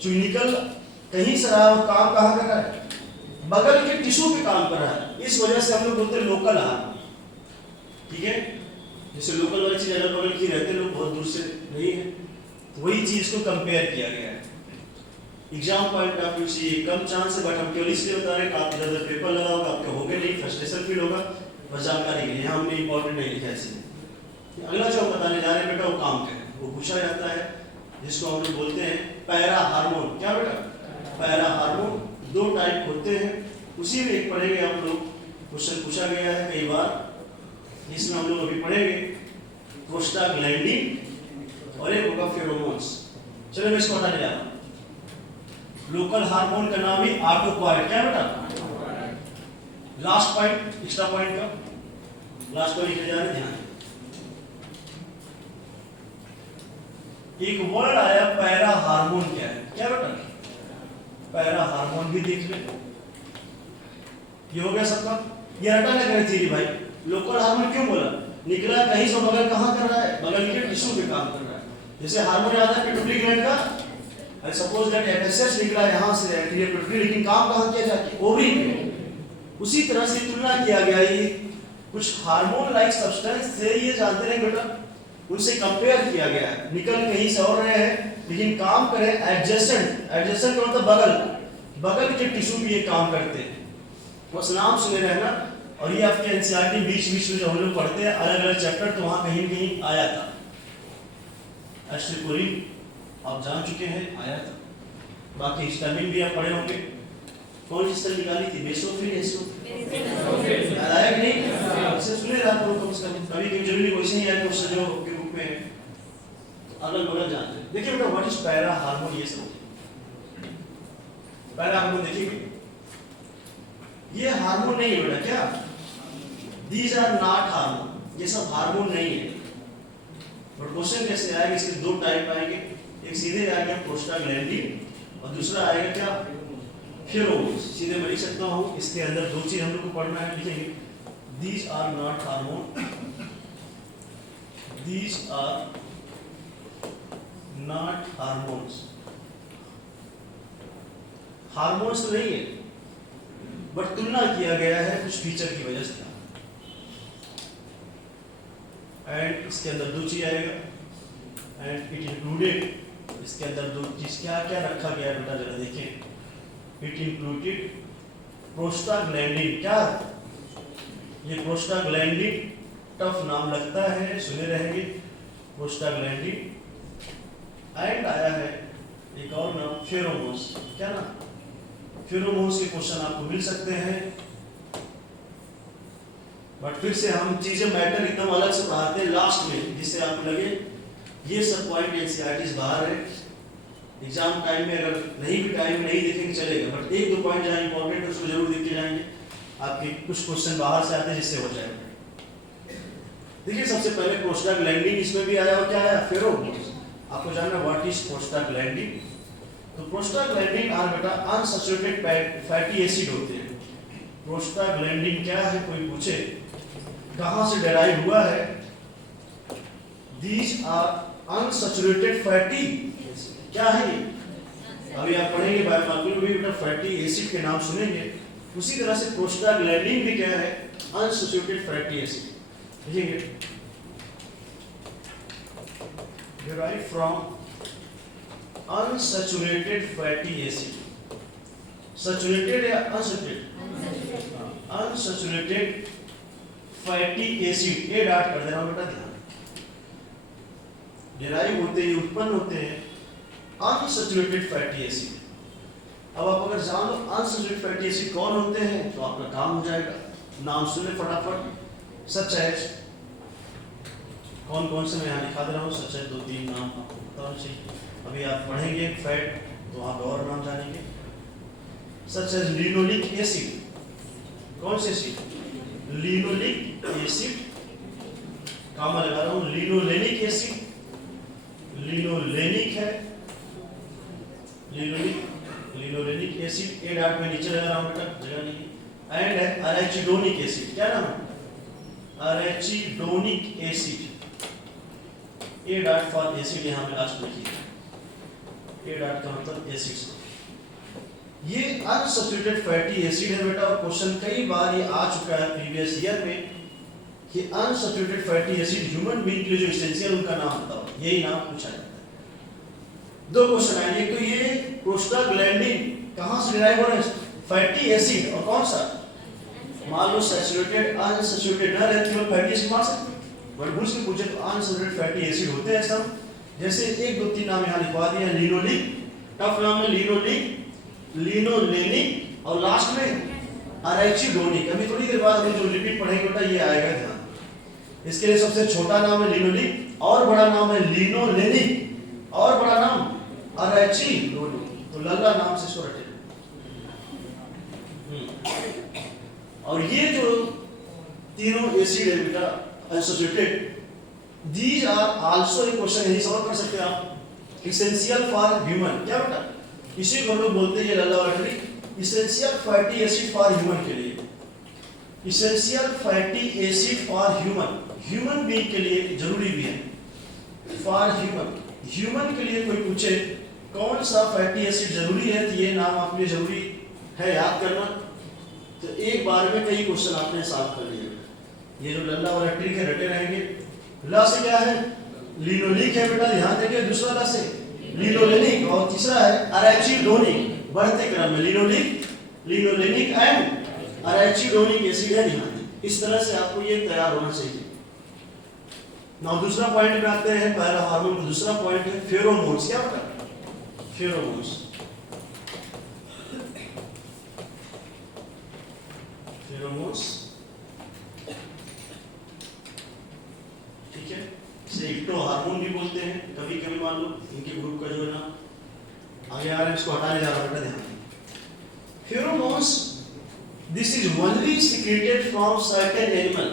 निकल कहीं से रहा और काम कहाँ कर रहा है? बगल के टिश्यू पे काम कर रहा है, इस वजह से हम लोग बोलते हैं लोकल हार्मोन। ठीक है, जैसे लोकल वाली चीज अगल बगल की रहते लोग, बहुत दूर से नहीं है, तो वही चीज को कंपेयर किया गया है। एग्जाम पॉइंट ऑफ व्यू से कम चांस है, बट हम केवल इसलिए बता रहे हैं कि आप इधर उधर पेपर लगाओगे, आपके होगे नहीं, फ्रस्ट्रेशन फील होगा, बस जानकारी के लिए हमने इंपॉर्टेंट नहीं लिखा है इसलिए। अगला जो हम बताने जा रहे हैं बेटा वो काम क्या है, वो पूछा जाता है, जिसको हम लोग बोलते हैं पैरा हार्मोन। क्या बेटा? Para hormone. दो टाइप होते हैं, उसी में एक पढ़ेंगे हम लोग, क्वेश्चन पूछा गया है कई बार, जिसमें हम लोग अभी पढ़ेंगे प्रोस्टाग्लैंडिन और एक होगा फेरोमोन्स। चलो मैं इसको बताने जा रहा हूँ। लोकल हार्मोन का नाम ही ऑटोक्वायर। क्या बेटा? लास्ट पॉइंट, एक्स्ट्रा पॉइंट का लास्ट पॉइंट लिखे जा रहे, ध्यान। एक वर्ड आया पैरा हार्मोन, क्या है? क्या बेटा? पैरा हार्मोन भी देख ले। ये हो गया सबका, ये रटा लग रही थी भाई। लोकल हार्मोन क्यों बोला? निकला कहीं से बगल कहाँ कर रहा है? बगल के टिश्यू पे काम कर रहा है। जैसे हार्मोन याद है पिट्यूटरी ग्लैंड का, आई सपोज दैट एफएसएच निकला यहाँ से एंटीरियर पिट्यूटरी, लेकिन काम कहाँ किया जाके? ओवरी पे। उसी तरह से तुलना किया गया, ये कुछ हार्मोन लाइक सब्सटेंस थे, ये जानते रहे बेटा, उनसे कंपेयर किया गया है। निकल कहीं से और रहे हैं लेकिन काम करें एडजेसेंट। एडजेसेंट का मतलब बगल, बगल के टिश्यू भी ये काम करते हैं, बस नाम सुने रहना। और ये आपके एनसीईआरटी बीच बीच में जो हम लोग पढ़ते हैं अलग अलग चैप्टर, तो वहाँ कहीं कहीं आया था। एसिटिल कोलिन आप जान चुके हैं, आया था। बाकी हिस्टामिन भी आप पढ़े होंगे। कौन सी स्तर निकाली थी? Basophil, acidophil. याद आया कि नहीं? इसे सुने रहा करो कम से कम, कभी कभी जरूरी क्वेश्चन ही आया क्वेश्चन जो के बुक में अगल बगल जानते हैं। देखिए बेटा व्हाट इज पैरा हार्मोन, ये समझिए। पैरा हार्मोन देखिए, ये हार्मोन नहीं है बेटा, क्या दीज आर नॉट हार्मोन, ये सब हार्मोन नहीं है। बट क्वेश्चन कैसे आएगा, इसके दो टाइप आएंगे, एक सीधे आएगा प्रोस्टाग्लैंडिन और दूसरा आएगा क्या, फेरोमोन्स। सीधे मैं लिख सकता हूँ, इसके अंदर दो चीज हम लोग को पढ़ना है, लिखेंगे these are not hormone, these are not hormones. Hormones तो नहीं है, बट तुलना किया गया है कुछ फीचर की वजह से। एंड इसके अंदर दो चीज आएगा, एंड इट इंक्लूडेड, इसके अंदर दो चीज क्या क्या रखा गया है बेटा जरा देखें। इट इंक्लूडेड प्रोस्टाग्लैंडिन, क्या ये प्रोस्टाग्लैंडिन, टफ नाम लगता है, सुने रहेंगे प्रोस्टाग्लैंडिन। एंड आया है एक और नाम फेरोमोन्स, क्या ना, फेरोमोन्स के क्वेश्चन आपको मिल सकते हैं। बट फिर से हम चीजें मैटर एकदम अलग से पढ़ाते हैं लास्ट में, जिससे आपको लगे ये सब पॉइंट एनसीईआरटी बाहर है। एग्जाम टाइम में अगर नहीं भी टाइम में नहीं देखेंगे चलेगा, बट एक दो पॉइंट जहाँ इंपॉर्टेंट है उसको जरूर देख के जाएंगे। आपके कुछ क्वेश्चन बाहर से आते हैं जिससे हो जाएगा। देखिए सबसे पहले प्रोस्टाग्लैंडिन, इसमें भी आया और क्या आया, फेरोमोन्स। आपको जानना व्हाट इज प्रोस्टाग्लैंडिन। तो प्रोस्टाग्लैंडिन आर बेटा अनसैचुरेटेड फैटी एसिड होते हैं। प्रोस्टाग्लैंडिन क्या है, कोई पूछे कहां से डेराइव हुआ है, दीज आर अनसैचुरेटेड फैटी, क्या है ये, अभी आप पढ़ेंगे बायोमॉलिक्यूल में बेटा फैटी एसिड के नाम सुनेंगे। उसी तरह से प्रोस्टाग्लैंडिन भी क्या है, अनसैचुरेटेड फैटी एसिड। देखिए derived from unsaturated fatty acid, saturated या unsaturated, unsaturated fatty acid, a dot कर देना बेटा ध्यान। derive होते हैं, उत्पन्न होते हैं unsaturated fatty acid। अब आप अगर जान लो unsaturated fatty acid कौन होते हैं तो आपका काम हो जाएगा। नाम सुने फटाफट, सच है कौन कौन से मैं यहाँ लिखा दे रहा हूँ, सच है दो तीन नाम आपको पता होना चाहिए। अभी आप पढ़ेंगे फैट तो वहाँ पे और नाम जानेंगे, सच है लिनोलिक एसिड, कौन से एसिड, लिनोलिक एसिड, काम लगा रहा हूँ, लिनोलेनिक एसिड, लिनोलेनिक है, लिनोलेनिक एसिड, ए डाट में नीचे लगा रहा हूँ बेटा, जगह नहीं। एंड है अरेचिडोनिक एसिड, क्या नाम है, arachidonic acid, A dot for acid यहाँ पे लास्ट में लिखिए, ए डाट का मतलब एसिड। ये अनसैचुरेटेड फैटी एसिड है बेटा, और क्वेश्चन कई बार ये आ चुका है प्रीवियस ईयर में कि unsaturated fatty acid human being के लिए जो एसेंशियल उनका नाम बताओ, यही नाम पूछा जाता है। दो क्वेश्चन आए, एक तो ये प्रोस्टाग्लैंडिन कहां से डिराइव हो रहा है, फैटी एसिड, और कौन सा, मान लो सैचुरेटेड अनसैचुरेटेड ना रहे तो फैटी एसिड मान सकते, बट भूल से पूछे तो अनसैचुरेटेड फैटी एसिड होते हैं सब। जैसे एक दो तीन नाम यहाँ लिखवा दिए, लिनोलिक, टफ नाम है लिनोलिक, लिनोलेनिक और लास्ट में अरेचिडोनिक। अभी थोड़ी देर बाद हम जो रिपीट पढ़ेंगे बेटा ये आएगा ध्यान। इसके लिए सबसे छोटा नाम है लिनोलिक, और बड़ा नाम है लिनोलेनिक, और बड़ा नाम अरेचिडोनिक। तो लल्ला नाम से इसको रटे। और ये जो तीनों एसिड है बेटा अनसैचुरेटेड, these are also एक क्वेश्चन यही सॉल्व कर सकते हैं आप, essential for human, क्या बेटा, इसी को हम लोग बोलते हैं ये लल्ला वाला trick, essential fatty acid for human के लिए, essential fatty acid for human, human being के लिए जरूरी भी है, for human, human के लिए कोई पूछे कौन सा फैटी एसिड जरूरी है तो ये नाम आपके लिए जरूरी है याद करना। तो एक बार में कई क्वेश्चन आपने सॉल्व कर लिए। ये जो लल्ला वाला ट्रिक है रटे रहेंगे। ला से क्या है, लिनोलिक है बेटा, ध्यान देंगे। दूसरा ला से लिनोलेनिक, और तीसरा है अरेचिडोनिक। बढ़ते क्रम में लिनोलिक, लिनोलेनिक एंड अरेचिडोनिक एसिड है, ध्यान दें। इस तरह से आपको ये तैयार होना चाहिए। नाउ दूसरा पॉइंट पे आते हैं, पहला हार्मोन का दूसरा पॉइंट है फेरोमोन्स। क्या बेटा, फेरोमोन्स। फेरोमोन्स ठीक है, इसे इक्टो हार्मोन भी बोलते हैं कभी कभी, मान लो इनके ग्रुप का जो है ना आगे आ रहा है, इसको हटाने जा रहा है बेटा, ध्यान। Pheromones, this is only secreted from certain animal.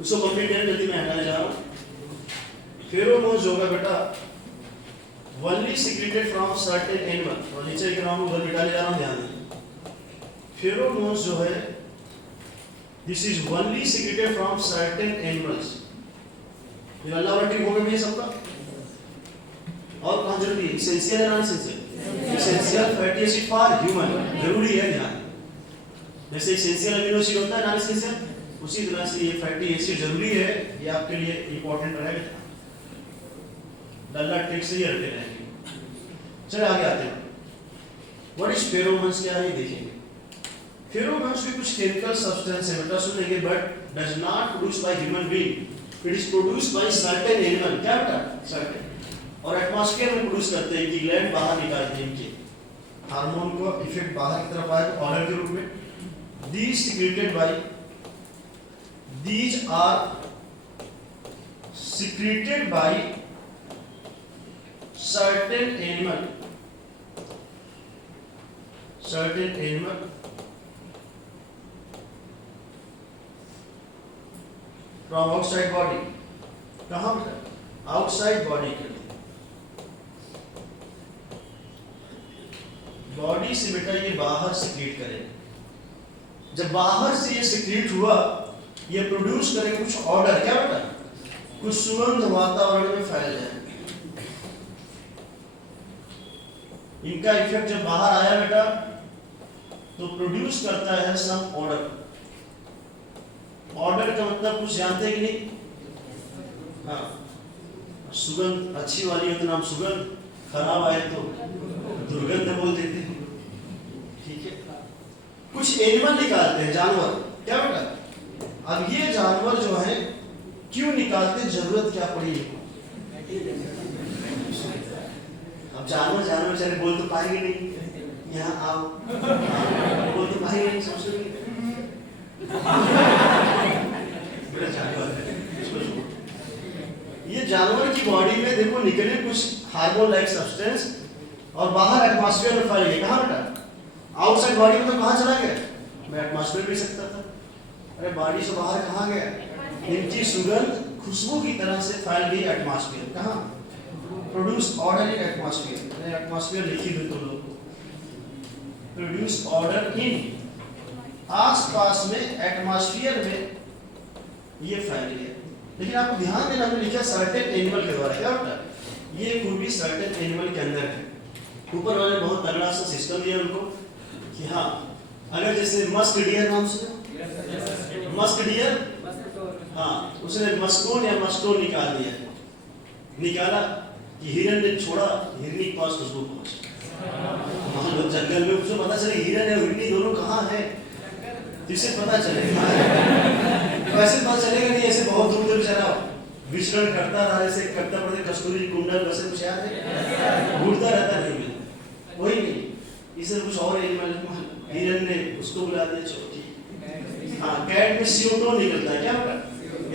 उसको कंप्लीट करने जल्दी मैं हटाने जा रहा हूँ। फेरोमोन्स जो होगा बेटा only secreted from certain animal, और नीचे के नाम उधर मिटाने जा रहा हूँ, ध्यान दें। फेरोमोन्स जो है this is only secreted from certain animals। ये अल्लाह वाला ट्रिक होगा मेरे सबका। और कहाँ जरूरी है? इसेंशियल है ना essential? Essential fatty acid for human, जरूरी है ध्यान। जैसे इसेंशियल अमीनो एसिड होता है नॉन इसेंशियल, उसी तरह से ये फैटी एसिड जरूरी है, ये आपके लिए इंपॉर्टेंट रहेगा। डल्ला ट्रिक से ही रटे रहेंगे। चलिए आगे आते हैं। व्हाट इज फेरोमोन्स, क्या है देखेंगे। फेरोमोन्स भी कुछ केमिकल सब्सटेंस है बेटा, सुनेंगे, but does not produce by human being, it is produced by certain animal. क्या बेटा? सर्टेन। और एटमॉस्फेयर में प्रोड्यूस करते हैं, कि ग्लैंड बाहर निकालते हैं इनके हार्मोन को, इफेक्ट बाहर की तरफ आएगा ऑर्डर के रूप में। These secreted by, these are secreted by certain animal from outside body। कहाँ बेटा? आउटसाइड बॉडी के, बॉडी से बेटा ये बाहर सिक्रीट करेगा। जब बाहर से ये सिक्रीट हुआ, ये प्रोड्यूस करेगा कुछ ऑर्डर। क्या बेटा? कुछ सुगंध वातावरण में फैल जाए। इनका इफेक्ट जब बाहर आया बेटा, तो प्रोड्यूस करता है सम ऑर्डर। ऑर्डर का मतलब कुछ जानते हैं कि नहीं? हाँ, सुगंध अच्छी वाली हो तो नाम सुगंध, खराब आए तो दुर्गंध बोल देते हैं। ठीक है, कुछ एनिमल निकालते हैं, जानवर। क्या बेटा? अब ये जानवर जो है क्यों निकालते हैं, जरूरत क्या पड़ी इनको? अब जानवर चले बोल तो पाएंगे नहीं, यहाँ आओ बोल तो पाएंगे नहीं, समझ लो ये जानवर की बॉडी में देखो निकले कुछ हार्मोन लाइक सब्सटेंस, और बाहर एटमॉस्फेयर में फैल गए। कहाँ बेटा? आउटसाइड बॉडी में। तो कहाँ चला गया? मैं एटमॉस्फेयर भी सकता था। अरे बॉडी से बाहर कहाँ गया? इनकी सुगंध खुशबू की तरह से फैल गई एटमॉस्फेयर। कहाँ? Produce order in atmosphere. Atmosphere लिखी हुई तुम लोग को, प्रोड्यूस ऑर्डर इन, आसपास में एटमॉस्फेयर में ये फैल गया। लेकिन आपको ध्यान देना, हमने लिखा सर्टेन एनिमल के द्वारा। क्या होता है? ये खूबी सर्टेन एनिमल के अंदर है। ऊपर वाले बहुत तगड़ा सा सिस्टम दिया उनको कि हाँ, अगर जैसे मस्क डियर नाम सुना? मस्क डियर, हाँ, उसने मस्कोन या मस्टोन निकाल दिया। निकाला कि हिरन ने छोड़ा, हिरनी के पास खुशबू पहुंच। जंगल में उसको पता चले हिरन और हिरनी दोनों कहाँ है, जिससे पता चलेगा। वैसे पता चलेगा नहीं, ऐसे बहुत दूर दूर चला विचरण करता रहा, ऐसे करता पड़ता कस्तूरी कुंडल, वैसे कुछ याद है? घूमता रहता नहीं, वही नहीं, इसे कुछ और एनिमल, हिरन ने उसको बुला दिया चौकी। हाँ, कैट में CO2 निकलता है। क्या बेटा?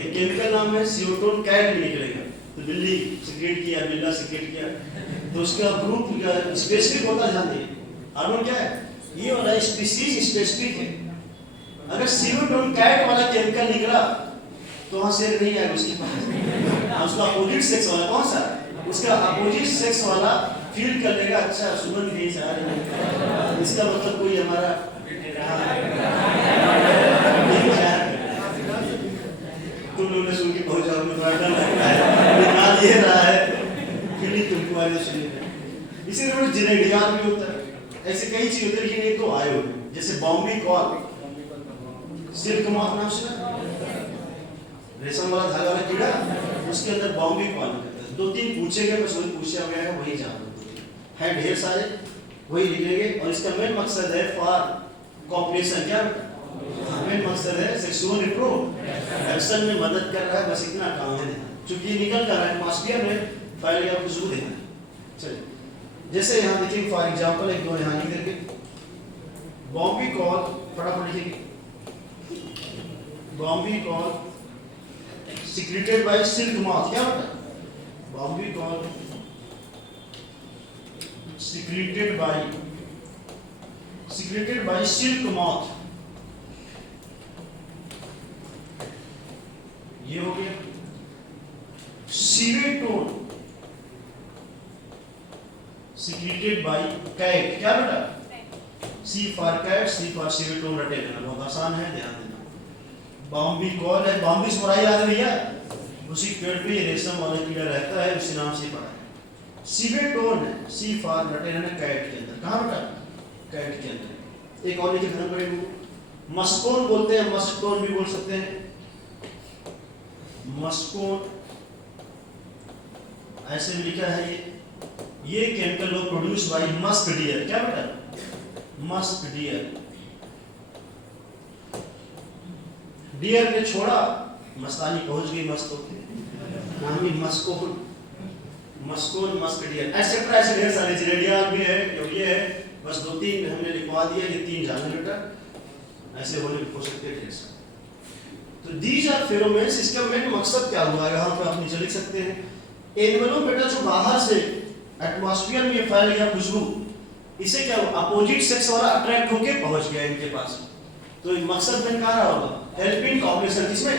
एक केमिकल नाम है CO2, कैट में निकलेगा। तो बिल्ली सिक्रेट किया, बिल्ला सिक्रेट किया, तो उसका ग्रुप स्पेसिफिक होता है। जानते हैं हार्मोन क्या है? ये वाला स्पीसीज स्पेसिफिक है। अगर CO2 कैट वाला केमिकल निकला तो वहाँ शेर नहीं आएगा उसके पास। उसका अपोजिट सेक्स वाला, कौन सा? उसका अपोजिट सेक्स वाला फील कर लेगा, अच्छा सुगंध नहीं आ रही है, इसका मतलब कोई हमारा तुम लोगों ने सुन के बहुत ज्यादा डर लगता है, निकाल ये रहा है फीलिंग तुमको आ रही है। इसी तरह जिनेडियार भी होता है, ऐसे कई चीज होती है। लेकिन एक तो आए हुए जैसे बॉम्बी कॉल, सिल्क मॉथ नाम सुना? रेशम वाला धागा वाला कीड़ा, उसके अंदर बॉम्बी कॉल करता है। 2-3 पूछेंगे, बस वही पूछा गया है, वही जान है, ढेर सारे वही लिखेंगे। और इसका मेन मकसद है फॉर कॉपरेशन। क्या मेन मकसद है? सेक्सुअल रिप्रोडक्शन में मदद कर रहा है, बस इतना काम है। क्योंकि ये निकल कर रहा है एटमॉस्फेयर में, फैल गया, खुशबू देना। चलिए, जैसे यहाँ देखिए फॉर एग्जांपल, एक दो यहाँ लिख करके बॉम्बी कॉल, फटाफट लिखिए। बॉम्बी call secreted by silk moth। क्या होता है? बॉम्बी call secreted by silk moth। ये हो गया। सीवेटोन सिक्रीटेड बाय कैट, क्या बेटा? सी फॉर कैट, सी फॉर सीवेटोन रटे देना, बहुत आसान है, ध्यान देना। बॉम्बी कौन है? बॉम्बी मोराई याद है भैया, उसी पेड़ पे ये रेशम वाला कीड़ा रहता है, उसी नाम से पड़ा है। सीवेटोन है, सी फॉर रटे देना कैट के अंदर, कहाँ बेटा? कैट के अंदर। एक और लिखे ध्यान पड़ेगा, मस्कोन बोलते हैं, मस्कोन भी बोल सकते हैं, मस्कोन ऐसे भी लिखा है। ये केमिकल वो प्रोड्यूस बाय मस्क डियर, क्या बेटा? Musk deer. डियर ने छोड़ा, मस्तानी पहुंच गई मस्त होके, नाम ही मस्कोन, मस्कोन, मस्क डियर, एक्सेट्रा ऐसे ढेर सारे जिरेडिया भी है, ये है, बस 2-3 हमने लिखवा दिया, ये 3 जाने बेटा, ऐसे होने हो सकते हैं ढेर सारे। तो दीज आर फेरोमेन्स, इसका मेन मकसद क्या हुआ है, यहाँ पे आप नीचे लिख सकते हैं। एनवेलोप बेटा जो बाहर से एटमॉस्फेयर में फैल गया खुशबू, इसे क्या अपोजिट सेक्स वाला अट्रैक्ट होके पहुंच गया इनके पास, तो मकसद में कहा रहा होगा हेल्पिंग कॉपरेशन। किसमें?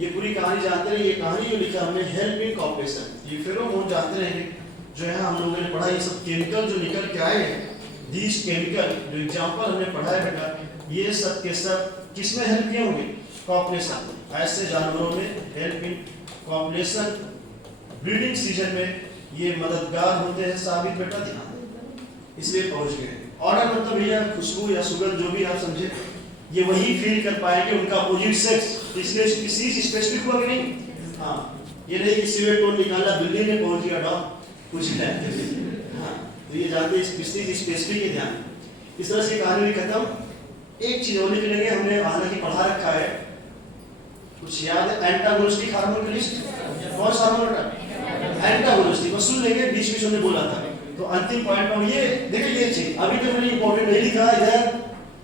ये पूरी कहानी जानते रहे, ये कहानी जो लिखा हमने हेल्पिंग कॉपरेशन, ये फेरोमोन जानते रहेंगे जो है हम लोगों ने पढ़ा, ये सब केमिकल जो निकल के आए हैं, दीज केमिकल जो एग्जांपल हमने पढ़ा है बेटा, ये सब के सब किसमें हेल्प किए होंगे? कॉपरेशन, ऐसे जानवरों में हेल्पिंग कॉपरेशन, ब्रीडिंग सीजन में ये मददगार होते हैं साबित बेटा, ध्यान, इसलिए पहुंच गए। ऑर्डर मतलब भैया खुशबू या सुगंध जो भी आप समझे, ये वही फील कर पाएंगे उनका अपोजिट सेक्स, इसलिए किसी स्पेसिफिक हुआ कि नहीं? हाँ, ये नहीं कि सीवेटोन निकाला बिल्डिंग में पहुंच गया डॉग कुछ है, हाँ, तो ये जानते हैं किसी स्पेसिफिक के ध्यान। इस तरह से कहानी भी खत्म। एक चीज और लिख लेंगे, हमने हालांकि पढ़ा रखा है, कुछ याद है? एंटागोनिस्टिक हार्मोन की लिस्ट, कौन सा हार्मोन बेटा? एंटागोनिस्टिक, बस सुन लेंगे, बीच बीच में बोला था, तो अंतिम पॉइंट पर ये देखिए, ये चीज अभी तक मैंने इंपॉर्टेंट नहीं लिखा इधर,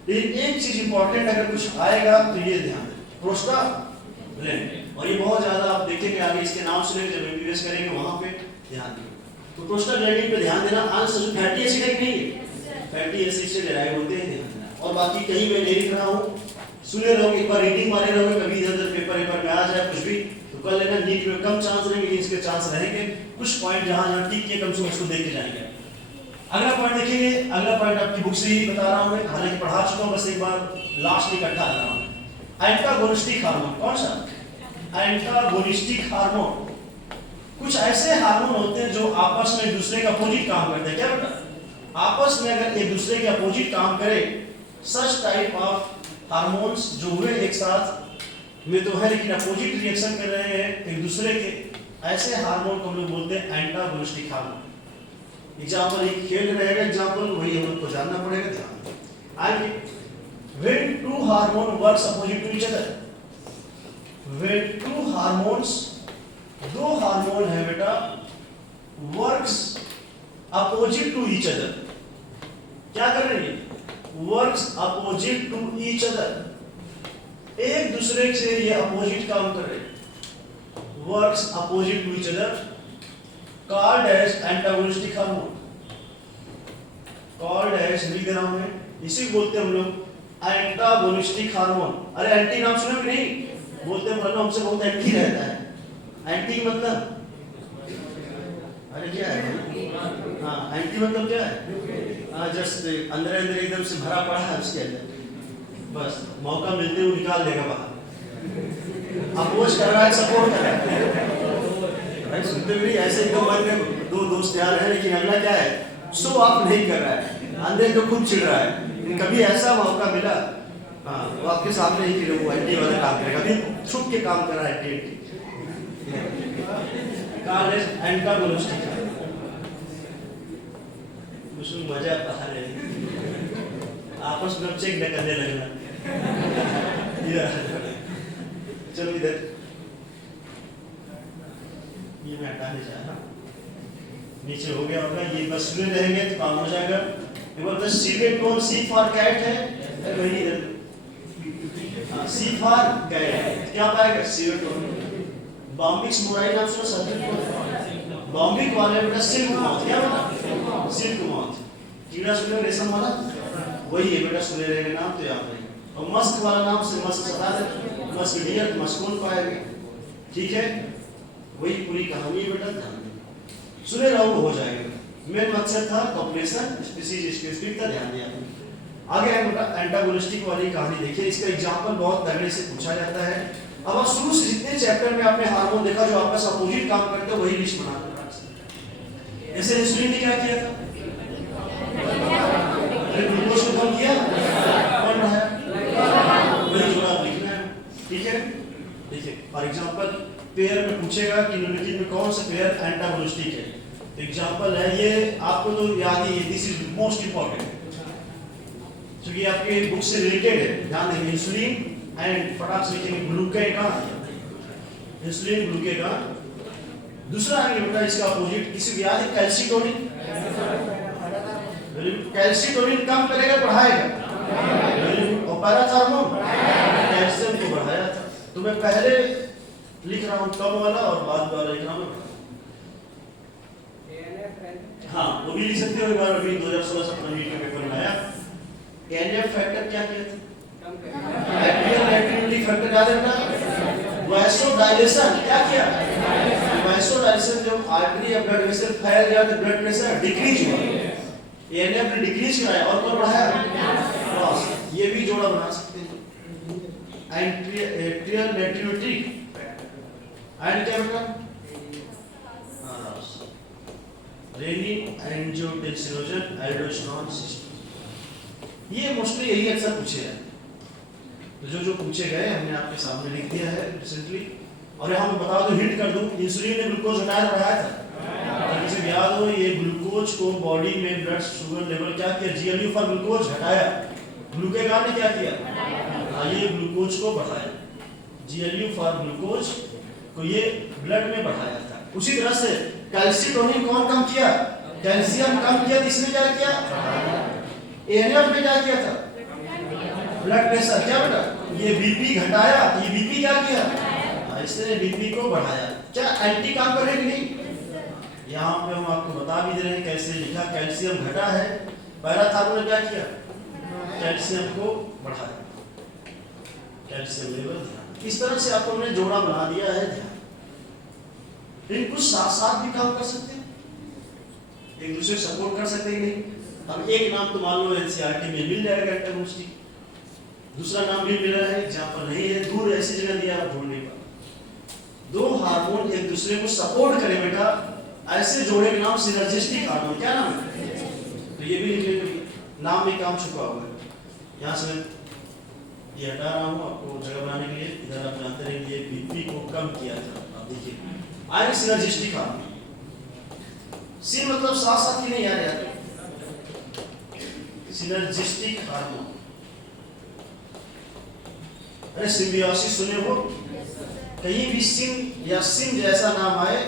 लेकिन एक चीज इंपॉर्टेंट अगर कुछ आएगा तो ये ध्यान दें, प्रोस्टाग्लैंडिन, और ये बहुत ज्यादा आप देखेंगे आगे इसके नाम सुनेंगे जब एमबीबीएस करेंगे वहां पे ध्यान दें। तो प्रोस्टाग्लैंडिन पे ध्यान देना, आंसर फैटी एसिड है कि नहीं? फैटी एसिड से डेराइव होते हैं, ध्यान देना। और बाकी कहीं मैं नहीं लिख रहा हूँ, सुने रहोगे, एक बार रीडिंग मारे रहोगे, कभी इधर उधर पेपर में आ जाए कुछ भी तो कर लेना, नीट में कम चांस रहेंगे, लेकिन इसके चांस रहेंगे, कुछ पॉइंट जहां जहां ठीक किए कम से कम उसको देख के जाएंगे। अगला पॉइंट देखेंगे, अगला पॉइंट आपकी बुक से ही बता रहा हूं मैं, हालांकि पढ़ा चुका हूं, बस एक बार लास्ट में इकट्ठा कर रहा हूं। एंटागोनिस्टिक हार्मोन, कौन सा? एंटागोनिस्टिक हार्मोन, कुछ ऐसे हार्मोन होते हैं जो आपस में एक दूसरे का अपोजिट काम करते हैं, क्या बेटा? आपस में अगर एक दूसरे के अपोजिट काम करे, सच टाइप ऑफ हार्मोन्स जो हुए एक साथ में तो है लेकिन अपोजिट रिएक्शन कर रहे हैं एक दूसरे के, ऐसे हार्मोन को हम लोग बोलते हैं एंटागोनिस्टिक हार्मोन। एग्जांपल एक खेल रहेगा, एग्जांपल वही हम लोग को जानना पड़ेगा, ध्यान आगे। When two hormone works opposite to each other, when two hormones, दो हार्मोन है बेटा, works opposite to each other, क्या कर रहे हैं? Works opposite to each other, एक दूसरे से ये अपोजिट काम कर रहे हैं, works opposite to each other, called as antagonistic hormone, called as लिख रहा हूं मैं, इसी बोलते हैं हम लोग एंटागोनिस्टिक हार्मोन। अरे एंटी नाम सुना कि नहीं? बोलते हैं मतलब हमसे बहुत एंटी रहता है, एंटी मतलब अरे क्या है? हाँ, एंटी मतलब क्या है? हाँ, जस्ट अंदर अंदर एकदम से भरा पड़ा है उसके अंदर, बस मौका मिलते हुए निकाल देगा बाहर, अपोज कर रहा है, सपोर्ट कर रहा है, भाई सुनते भी नहीं, ऐसे एकदम मन में दो दोस्त यार है, लेकिन अगला क्या है? शो ऑफ नहीं कर रहा है, अंदर तो खूब चिढ़ रहा है, कभी ऐसा मौका मिला, हाँ, वो आपके सामने ही कि वो एंटी वाला काम करेगा, अभी छुप के काम कर रहा है एंटी, एंटागोनिस्टिक, उसमें मजा बाहर है, आपस में चेक न करने लगना। चलो इधर ये मैं हटाने जा रहा हूं, नीचे हो गया होगा, ये बस सुने रहेंगे तो काम हो जाएगा। एक बार तो सीवेटोन, सी फॉर कैट है, वही इधर सी फॉर कैट, क्या पाएगा? सीवेटोन। बॉम्बिक्स मोराई नाम सुना? सर्पिल, बॉम्बिक वाले बेटा सिल्क मॉथ, क्या बेटा? सिल्क मॉथ, कीड़ा सुने रेशम वाला, वही है बेटा, सुने रहेंगे नाम तो याद रहेगा। और मस्क वाला नाम से मस्क सता दे, मस्क डियर, मस्कोन पाएंगे, ठीक है, वही पूरी कहानी है बेटा, ध्यान दें, सुने रहो हो जाएगा। मेन मकसद था पॉपुलेशन स्पीसीज स्पेसिफिक था, ध्यान दिया। आगे है बेटा एंटागोनिस्टिक वाली कहानी देखिए, इसका एग्जांपल बहुत तगड़े से पूछा जाता है। अब आप शुरू से जितने चैप्टर में आपने हार्मोन देखा जो आपस अपोजिट काम करते हैं वही लिस्ट बना कर, जैसे इंसुलिन ने क्या किया था, ग्लूकोज को कम किया, कौन बढ़ाया, वही जोड़ा आप लिखना है, ठीक है। देखिए फॉर एग्जांपल पेयर में पूछेगा कि निम्नलिखित में कौन सा पेयर एंटागोनिस्टिक है, तो एग्जांपल है ये, आपको तो याद ही है, दिस इज मोस्ट इंपॉर्टेंट क्योंकि आपके बुक से रिलेटेड है, ध्यान देंगे। इंसुलिन एंड फटाक से लिखेंगे ग्लूकेगॉन, इंसुलिन ग्लूकेगॉन। दूसरा है बेटा इसका अपोजिट, किसी को याद है कैल्सिटोनिन, कैल्सिटोनिन कम करेगा बढ़ाएगा, और पैराथर्मोन कैल्शियम को बढ़ाया था। तो मैं पहले लिख रहा हूँ कम वाला और बाद वाला लिख रहा हूँ, हाँ वो भी लिख सकते हो एक बार, अभी 2016-17 के पेपर में आया। एनएफ फैक्टर क्या किया था, एट्रियल एक्टिविटी फैक्टर याद रखना। वासोडाइलेशन क्या किया, वासोडाइलेशन जब आर्टरी या ब्लड वेसल फैल गया तो ब्लड प्रेशर डिक्रीज हुआ, एनएफ ने डिक्रीज कराया और कौन बढ़ाया, क्रॉस, ये भी जोड़ा बना सकते हैं। एट्रियल एक्टिविटी एंड क्या बेटा, रेनिन एंजियोटेंसिनोजन एल्डोस्टेरोन सिस्टम, ये मोस्टली यही अक्सर पूछे हैं, तो जो जो पूछे गए हमने आपके सामने लिख दिया है रिसेंटली। और यहाँ मैं बता दूं, हिंट कर दूं, इंसुलिन ने ग्लूकोज हटाया बढ़ाया था, अगर किसी को याद हो, ये ग्लूकोज को बॉडी में ब्लड शुगर लेवल क्या किया, जीएलयू फॉर ग्लूकोज हटाया, ग्लूकेगॉन ने क्या किया, ये ग्लूकोज को बढ़ाया, जीएलयू फॉर ग्लूकोज को ये ब्लड में बढ़ाया था। उसी तरह से कैल्सिटोनिन कौन कम किया, कैल्शियम कम किया, इसने क्या किया, एएनएफ ने क्या किया था, ब्लड प्रेशर, क्या बेटा ये बीपी घटाया, ये बीपी क्या किया, इसने बीपी को बढ़ाया। क्या एंटी काम कर रहे कि नहीं, यहाँ पे हम आपको बता भी दे रहे हैं कैसे लिखा, कैल्शियम घटा है, पैराथर्मोन ने क्या किया, कैल्शियम को बढ़ाया, कैल्शियम लेवल। इस तरह से आपको हमने जोड़ा बना दिया है, ध्यान। इन कुछ साथ साथ भी काम कर सकते हैं, एक दूसरे सपोर्ट कर सकते हैं नहीं। अब एक नाम तो मान लो एनसीईआरटी में मिल जाएगा एंटागोनिस्टिक, दूसरा नाम भी मिल रहा है जहाँ पर नहीं है, दूर ऐसी जगह दिया आप ढूंढने पर। दो हार्मोन एक दूसरे को सपोर्ट करें बेटा, ऐसे जोड़े का नाम सिनर्जिस्टिक हार्मोन, क्या नाम है, तो ये भी लिख लेंगे, नाम में काम छुपा हुआ है। यहाँ से ये हटा रहा हूँ आपको जगह बनाने के लिए, इधर आप जानते रहेंगे बीपी को कम किया था, आप देखिए आए सिनर्जिस्टिक हार्मोन, सी मतलब साथ साथ ही नहीं यार, सिनर्जिस्टिक हार्मोन, अरे सिम्बियोसिस सुने हो, कहीं भी सिम या सिम जैसा नाम आए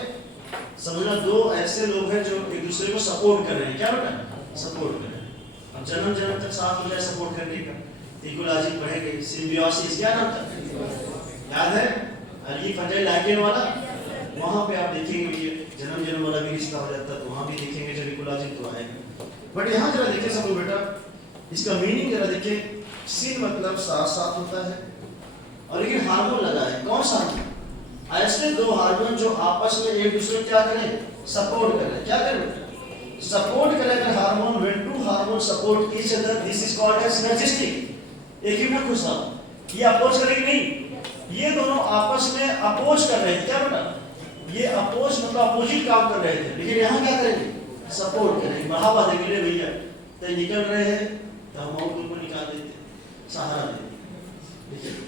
समझना दो ऐसे लोग हैं जो एक दूसरे को सपोर्ट कर रहे हैं, क्या बेटा, सपोर्ट कर रहे हैं। अब जन्म जन्म तक साथ हो जाए सपोर्ट करने का, इकोलॉजी पढ़ेंगे, सिम्बियोसिस क्या नाम था याद है, अली फजल लाइकेन वाला, वहां पे आप देखेंगे ये जन्म जन्म वाला भी रिश्ता हो जाता है, तो वहां भी देखेंगे जब इकोलॉजी तो आएगा। बट यहाँ जरा देखिए सब बेटा, इसका मीनिंग जरा देखिए, सिन मतलब साथ साथ होता है, और लेकिन हार्मोन लगा है, कौन सा हार्मोन, ऐसे दो हार्मोन जो आपस में एक दूसरे को क्या करें, सपोर्ट करें, क्या करें, सपोर्ट करें hormone, when two hormone support each other this is called as synergistic. एक ही में खुश आप ये अपोज करेंगे नहीं, ये दोनों आपस में अपोज कर रहे थे, क्या बेटा, ये अपोज मतलब अपोजिट काम कर रहे थे, लेकिन यहाँ क्या करेंगे, सपोर्ट करेंगे, बढ़ावा देंगे, ले भैया तो निकल रहे हैं तो हम और उनको निकाल देते, सहारा देते।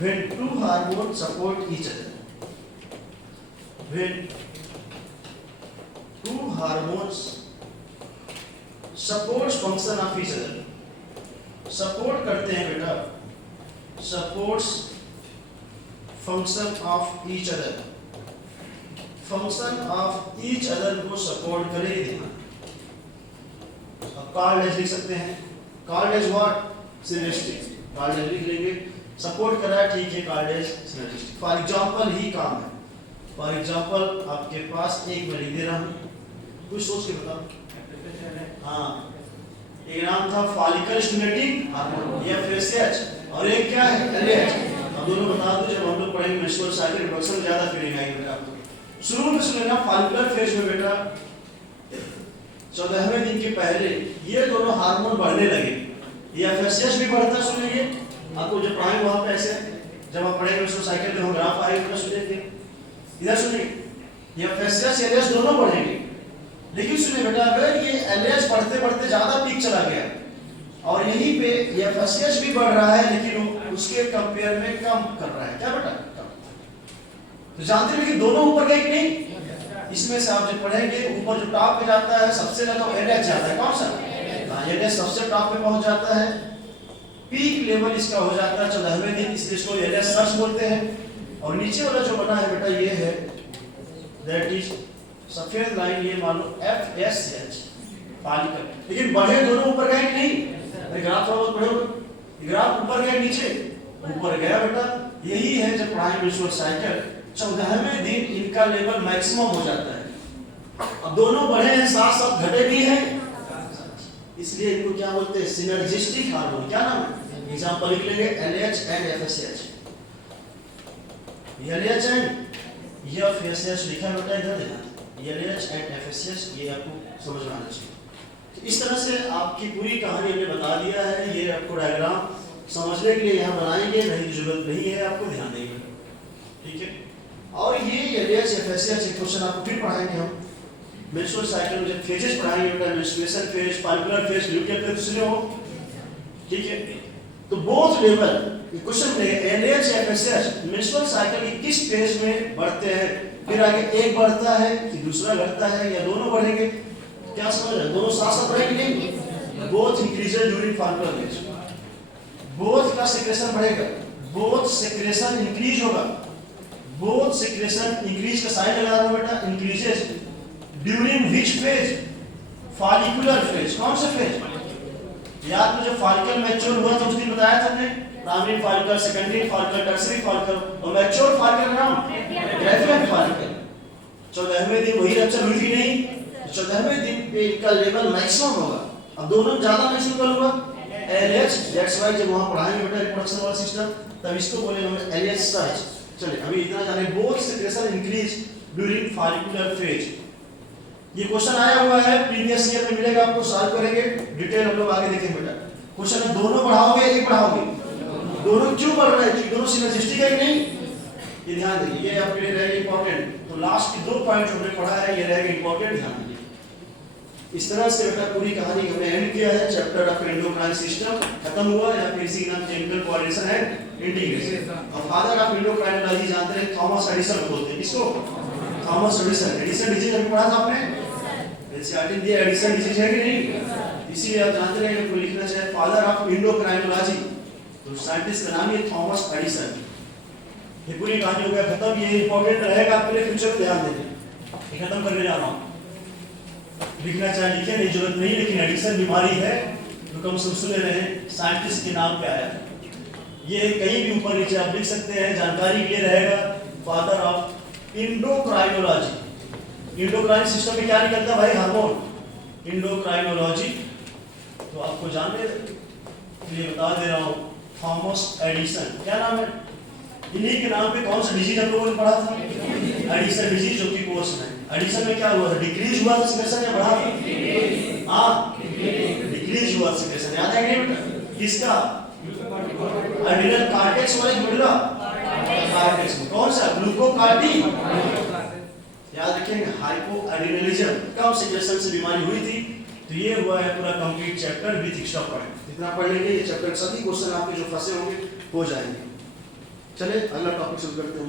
When two hormones support each other, when two hormones supports function of each other, support करते हैं बेटा, supports function of each other, function of each other को support करेगी। अब कॉल्ड एज लिख सकते हैं, called as what, synergistic, called as लिख लेंगे, सपोर्ट कर रहा है, ठीक है, called as synergistic. For example ही काम है, फॉर एग्जांपल आपके पास एक मैं लिख दे रहा हूँ, कुछ सोच के बताओ। हाँ, एक नाम था फॉलिकल स्टिमुलेटिंग हार्मोन FSH, और एक क्या है LH। अब दोनों बता दो, जब हम लोग पढ़ेंगे मेंस्ट्रुअल साइकिल रिडक्शन में ज्यादा फीलिंग आएगी बेटा आपको। शुरू में सुन लेना फॉलिकुलर फेज में बेटा 14वें दिन के पहले ये दोनों हार्मोन बढ़ने लगे। ये एफएसएच भी बढ़ता, सुनिए आपको जब पढ़ाएंगे वहां पे ऐसे जब आप पढ़ेंगे मेंस्ट्रुअल साइकिल में ग्राफ आएगा तो सुनिए इधर सुनिए ये एफएसएच एलएच दोनों बढ़ेंगे। लेकिन सुनिए बेटा अगर ये एलएच बढ़ते बढ़ते ज्यादा पीक चला गया और यहीं पे ये एफएसएच भी बढ़ रहा है लेकिन उसके कंपेयर में कम कर रहा है, क्या बेटा कम। तो जानते हैं कि दोनों ऊपर गए कि नहीं। इसमें से आप जब पढ़ेंगे ऊपर जो टॉप पे जाता है सबसे ज्यादा एलएच जाता है, कौन सा एलएच सबसे टॉप पे पहुंच जाता है, पीक लेवल इसका हो जाता है 14वें दिन, इसलिए इसको एलएच सर्च बोलते हैं। और नीचे वाला जो बना है बेटा ये है दैट इज सफेद लाइन, ये मान लो एफएसएच फॉलिकल। लेकिन बढ़े दोनों ऊपर गए कि नहीं, ग्राफ थोड़ा बहुत पढ़ो, ग्राफ ऊपर गया नीचे ऊपर गया बेटा। यही है जब पढ़ाई मेंस्ट्रुअल साइकिल 14वें दिन इनका लेवल मैक्सिमम हो जाता है। अब दोनों बढ़े हैं साथ साथ घटे भी हैं, इसलिए इनको क्या बोलते हैं सिनर्जिस्टिक हार्मोन। क्या नाम है, एग्जांपल लिख लेंगे LH and FSH. LH and FSH लिखा बेटा इधर देखना, एलएच एंड एफएसएच ये आपको समझ में आना चाहिए। तो इस तरह से आपकी पूरी कहानी हमने बता दिया है। ये आपको डायग्राम समझने के लिए यहाँ बनाएंगे, नहीं जरूरत नहीं है आपको ध्यान देंगे, ठीक है। और ये एलएच एफएसएच एक क्वेश्चन आपको फिर पढ़ाएंगे हम मेंस्ट्रुअल साइकिल में जब फेजेस पढ़ाएंगे बेटा, menstruation phase, follicular phase, luteal phase सुने हो, ठीक है। तो बोथ लेवल क्वेश्चन में एलएच एफएसएच मेंस्ट्रुअल साइकिल के किस फेज में बढ़ते हैं, फिर आगे एक बढ़ता है कि दूसरा घटता है या दोनों बढ़ेंगे, क्या समझ रहे हैं, दोनों साथ साथ बढ़ेंगे नहीं। Both increases during follicular phase, both का सेक्रेशन बढ़ेगा, बोथ सेक्रेशन इंक्रीज होगा, बोथ सेक्रेशन इंक्रीज का साइन लगा रहा बेटा, increases during which phase, follicular phase. कौन सा फेज, याद में जब फॉलिकल मैच्योर हुआ तो उस दिन बताया था हमने primary follicle, secondary follicle, tertiary follicle और मैच्योर फॉलिकल नाम ग्रेजुएट फॉलिकल। 14वें दिन वही रप्चर हुई थी नहीं, 14वें दिन पे इनका लेवल मैक्सिमम होगा। अब दोनों ज्यादा मैक्सिमम हुआ एलएच, दैट्स व्हाई जब वहां पढ़ाएंगे बेटा रिप्रोडक्शन वाला सिस्टम तब इसको बोलेंगे हम एलएच सर्च। चलिए अभी इतना जाने, both secretion increase during follicular phase. ये क्वेश्चन आया हुआ है प्रीवियस ईयर में, मिलेगा आपको, सॉल्व करेंगे डिटेल हम लोग आगे देखेंगे बेटा। क्वेश्चन है दोनों बढ़ाओगे एक बढ़ाओगे, दोनों क्यों बढ़ रहे हैं, दोनों सिनर्जिस्टिक है कि नहीं, ये ध्यान दीजिए, ये आपके लिए रहेगा इंपॉर्टेंट। तो लास्ट के 2 पॉइंट हमने पढ़ा है, ये रहेगा इंपॉर्टेंट, ध्यान दीजिए। इस तरह से बेटा पूरी कहानी हमने एंड किया है। चैप्टर ऑफ एंडोक्राइन सिस्टम खत्म हुआ, या फिर इसी नाम केमिकल कोऑर्डिनेशन एंड इंटीग्रेशन। अब फादर ऑफ एंडोक्राइनोलॉजी जानते हैं थॉमस एडिसन बोलते हैं, किसको, थॉमस एडिसन। एडिसन डिजीज अभी पढ़ा था आपने, एनसीईआरटी दिया एडिसन डिजीज है कि नहीं, इसीलिए आप जानते हैं कि लिखना चाहिए फादर ऑफ एंडोक्राइनोलॉजी, तो साइंटिस्ट का नाम है थॉमस एडिसन। ये पूरी कहानी हो गया खत्म, ये इंपॉर्टेंट रहेगा आपके लिए फ्यूचर में, ध्यान देना। ये खत्म करने जा रहा हूं, लिखना चाहे लिखे, नहीं जरूरत नहीं, लेकिन एडिसन बीमारी है जो कम सुन रहे हैं, साइंटिस्ट के नाम पे आया। ये कहीं भी ऊपर नीचे आप लिख सकते हैं, जानकारी के लिए रहेगा father of endocrinology. Endocrine system में क्या निकलता है भाई, हार्मोन, एंडोक्राइनोलॉजी। तो आपको जानने के लिए बता दे रहा हूँ थॉमस एडिसन, क्या नाम है, इन्हीं के नाम पे कौन सा डिजीज हम लोगों ने पढ़ा था, एडिसन डिजीज, जो कि कोर्स में एडिसन में क्या हुआ था, डिक्रीज हुआ था सेक्रेशन या बढ़ा था, हाँ डिक्रीज हुआ सेक्रेशन, याद है नहीं बेटा, किसका, एड्रिनल कॉर्टेक्स वाले मिडला कॉर्टेक्स में, कौन सा, ग्लूकोकार्टिन, याद रखेंगे, हाइपोएड्रिनलिज्म, कम सेक्रेशन से बीमारी हुई थी। तो ये हुआ है पूरा complete chapter with extra point. इतना पढ़ लेंगे, ये चैप्टर सभी क्वेश्चन आपके जो फंसे होंगे हो जाएंगे। चलिए अगला टॉपिक शुरू करते हैं।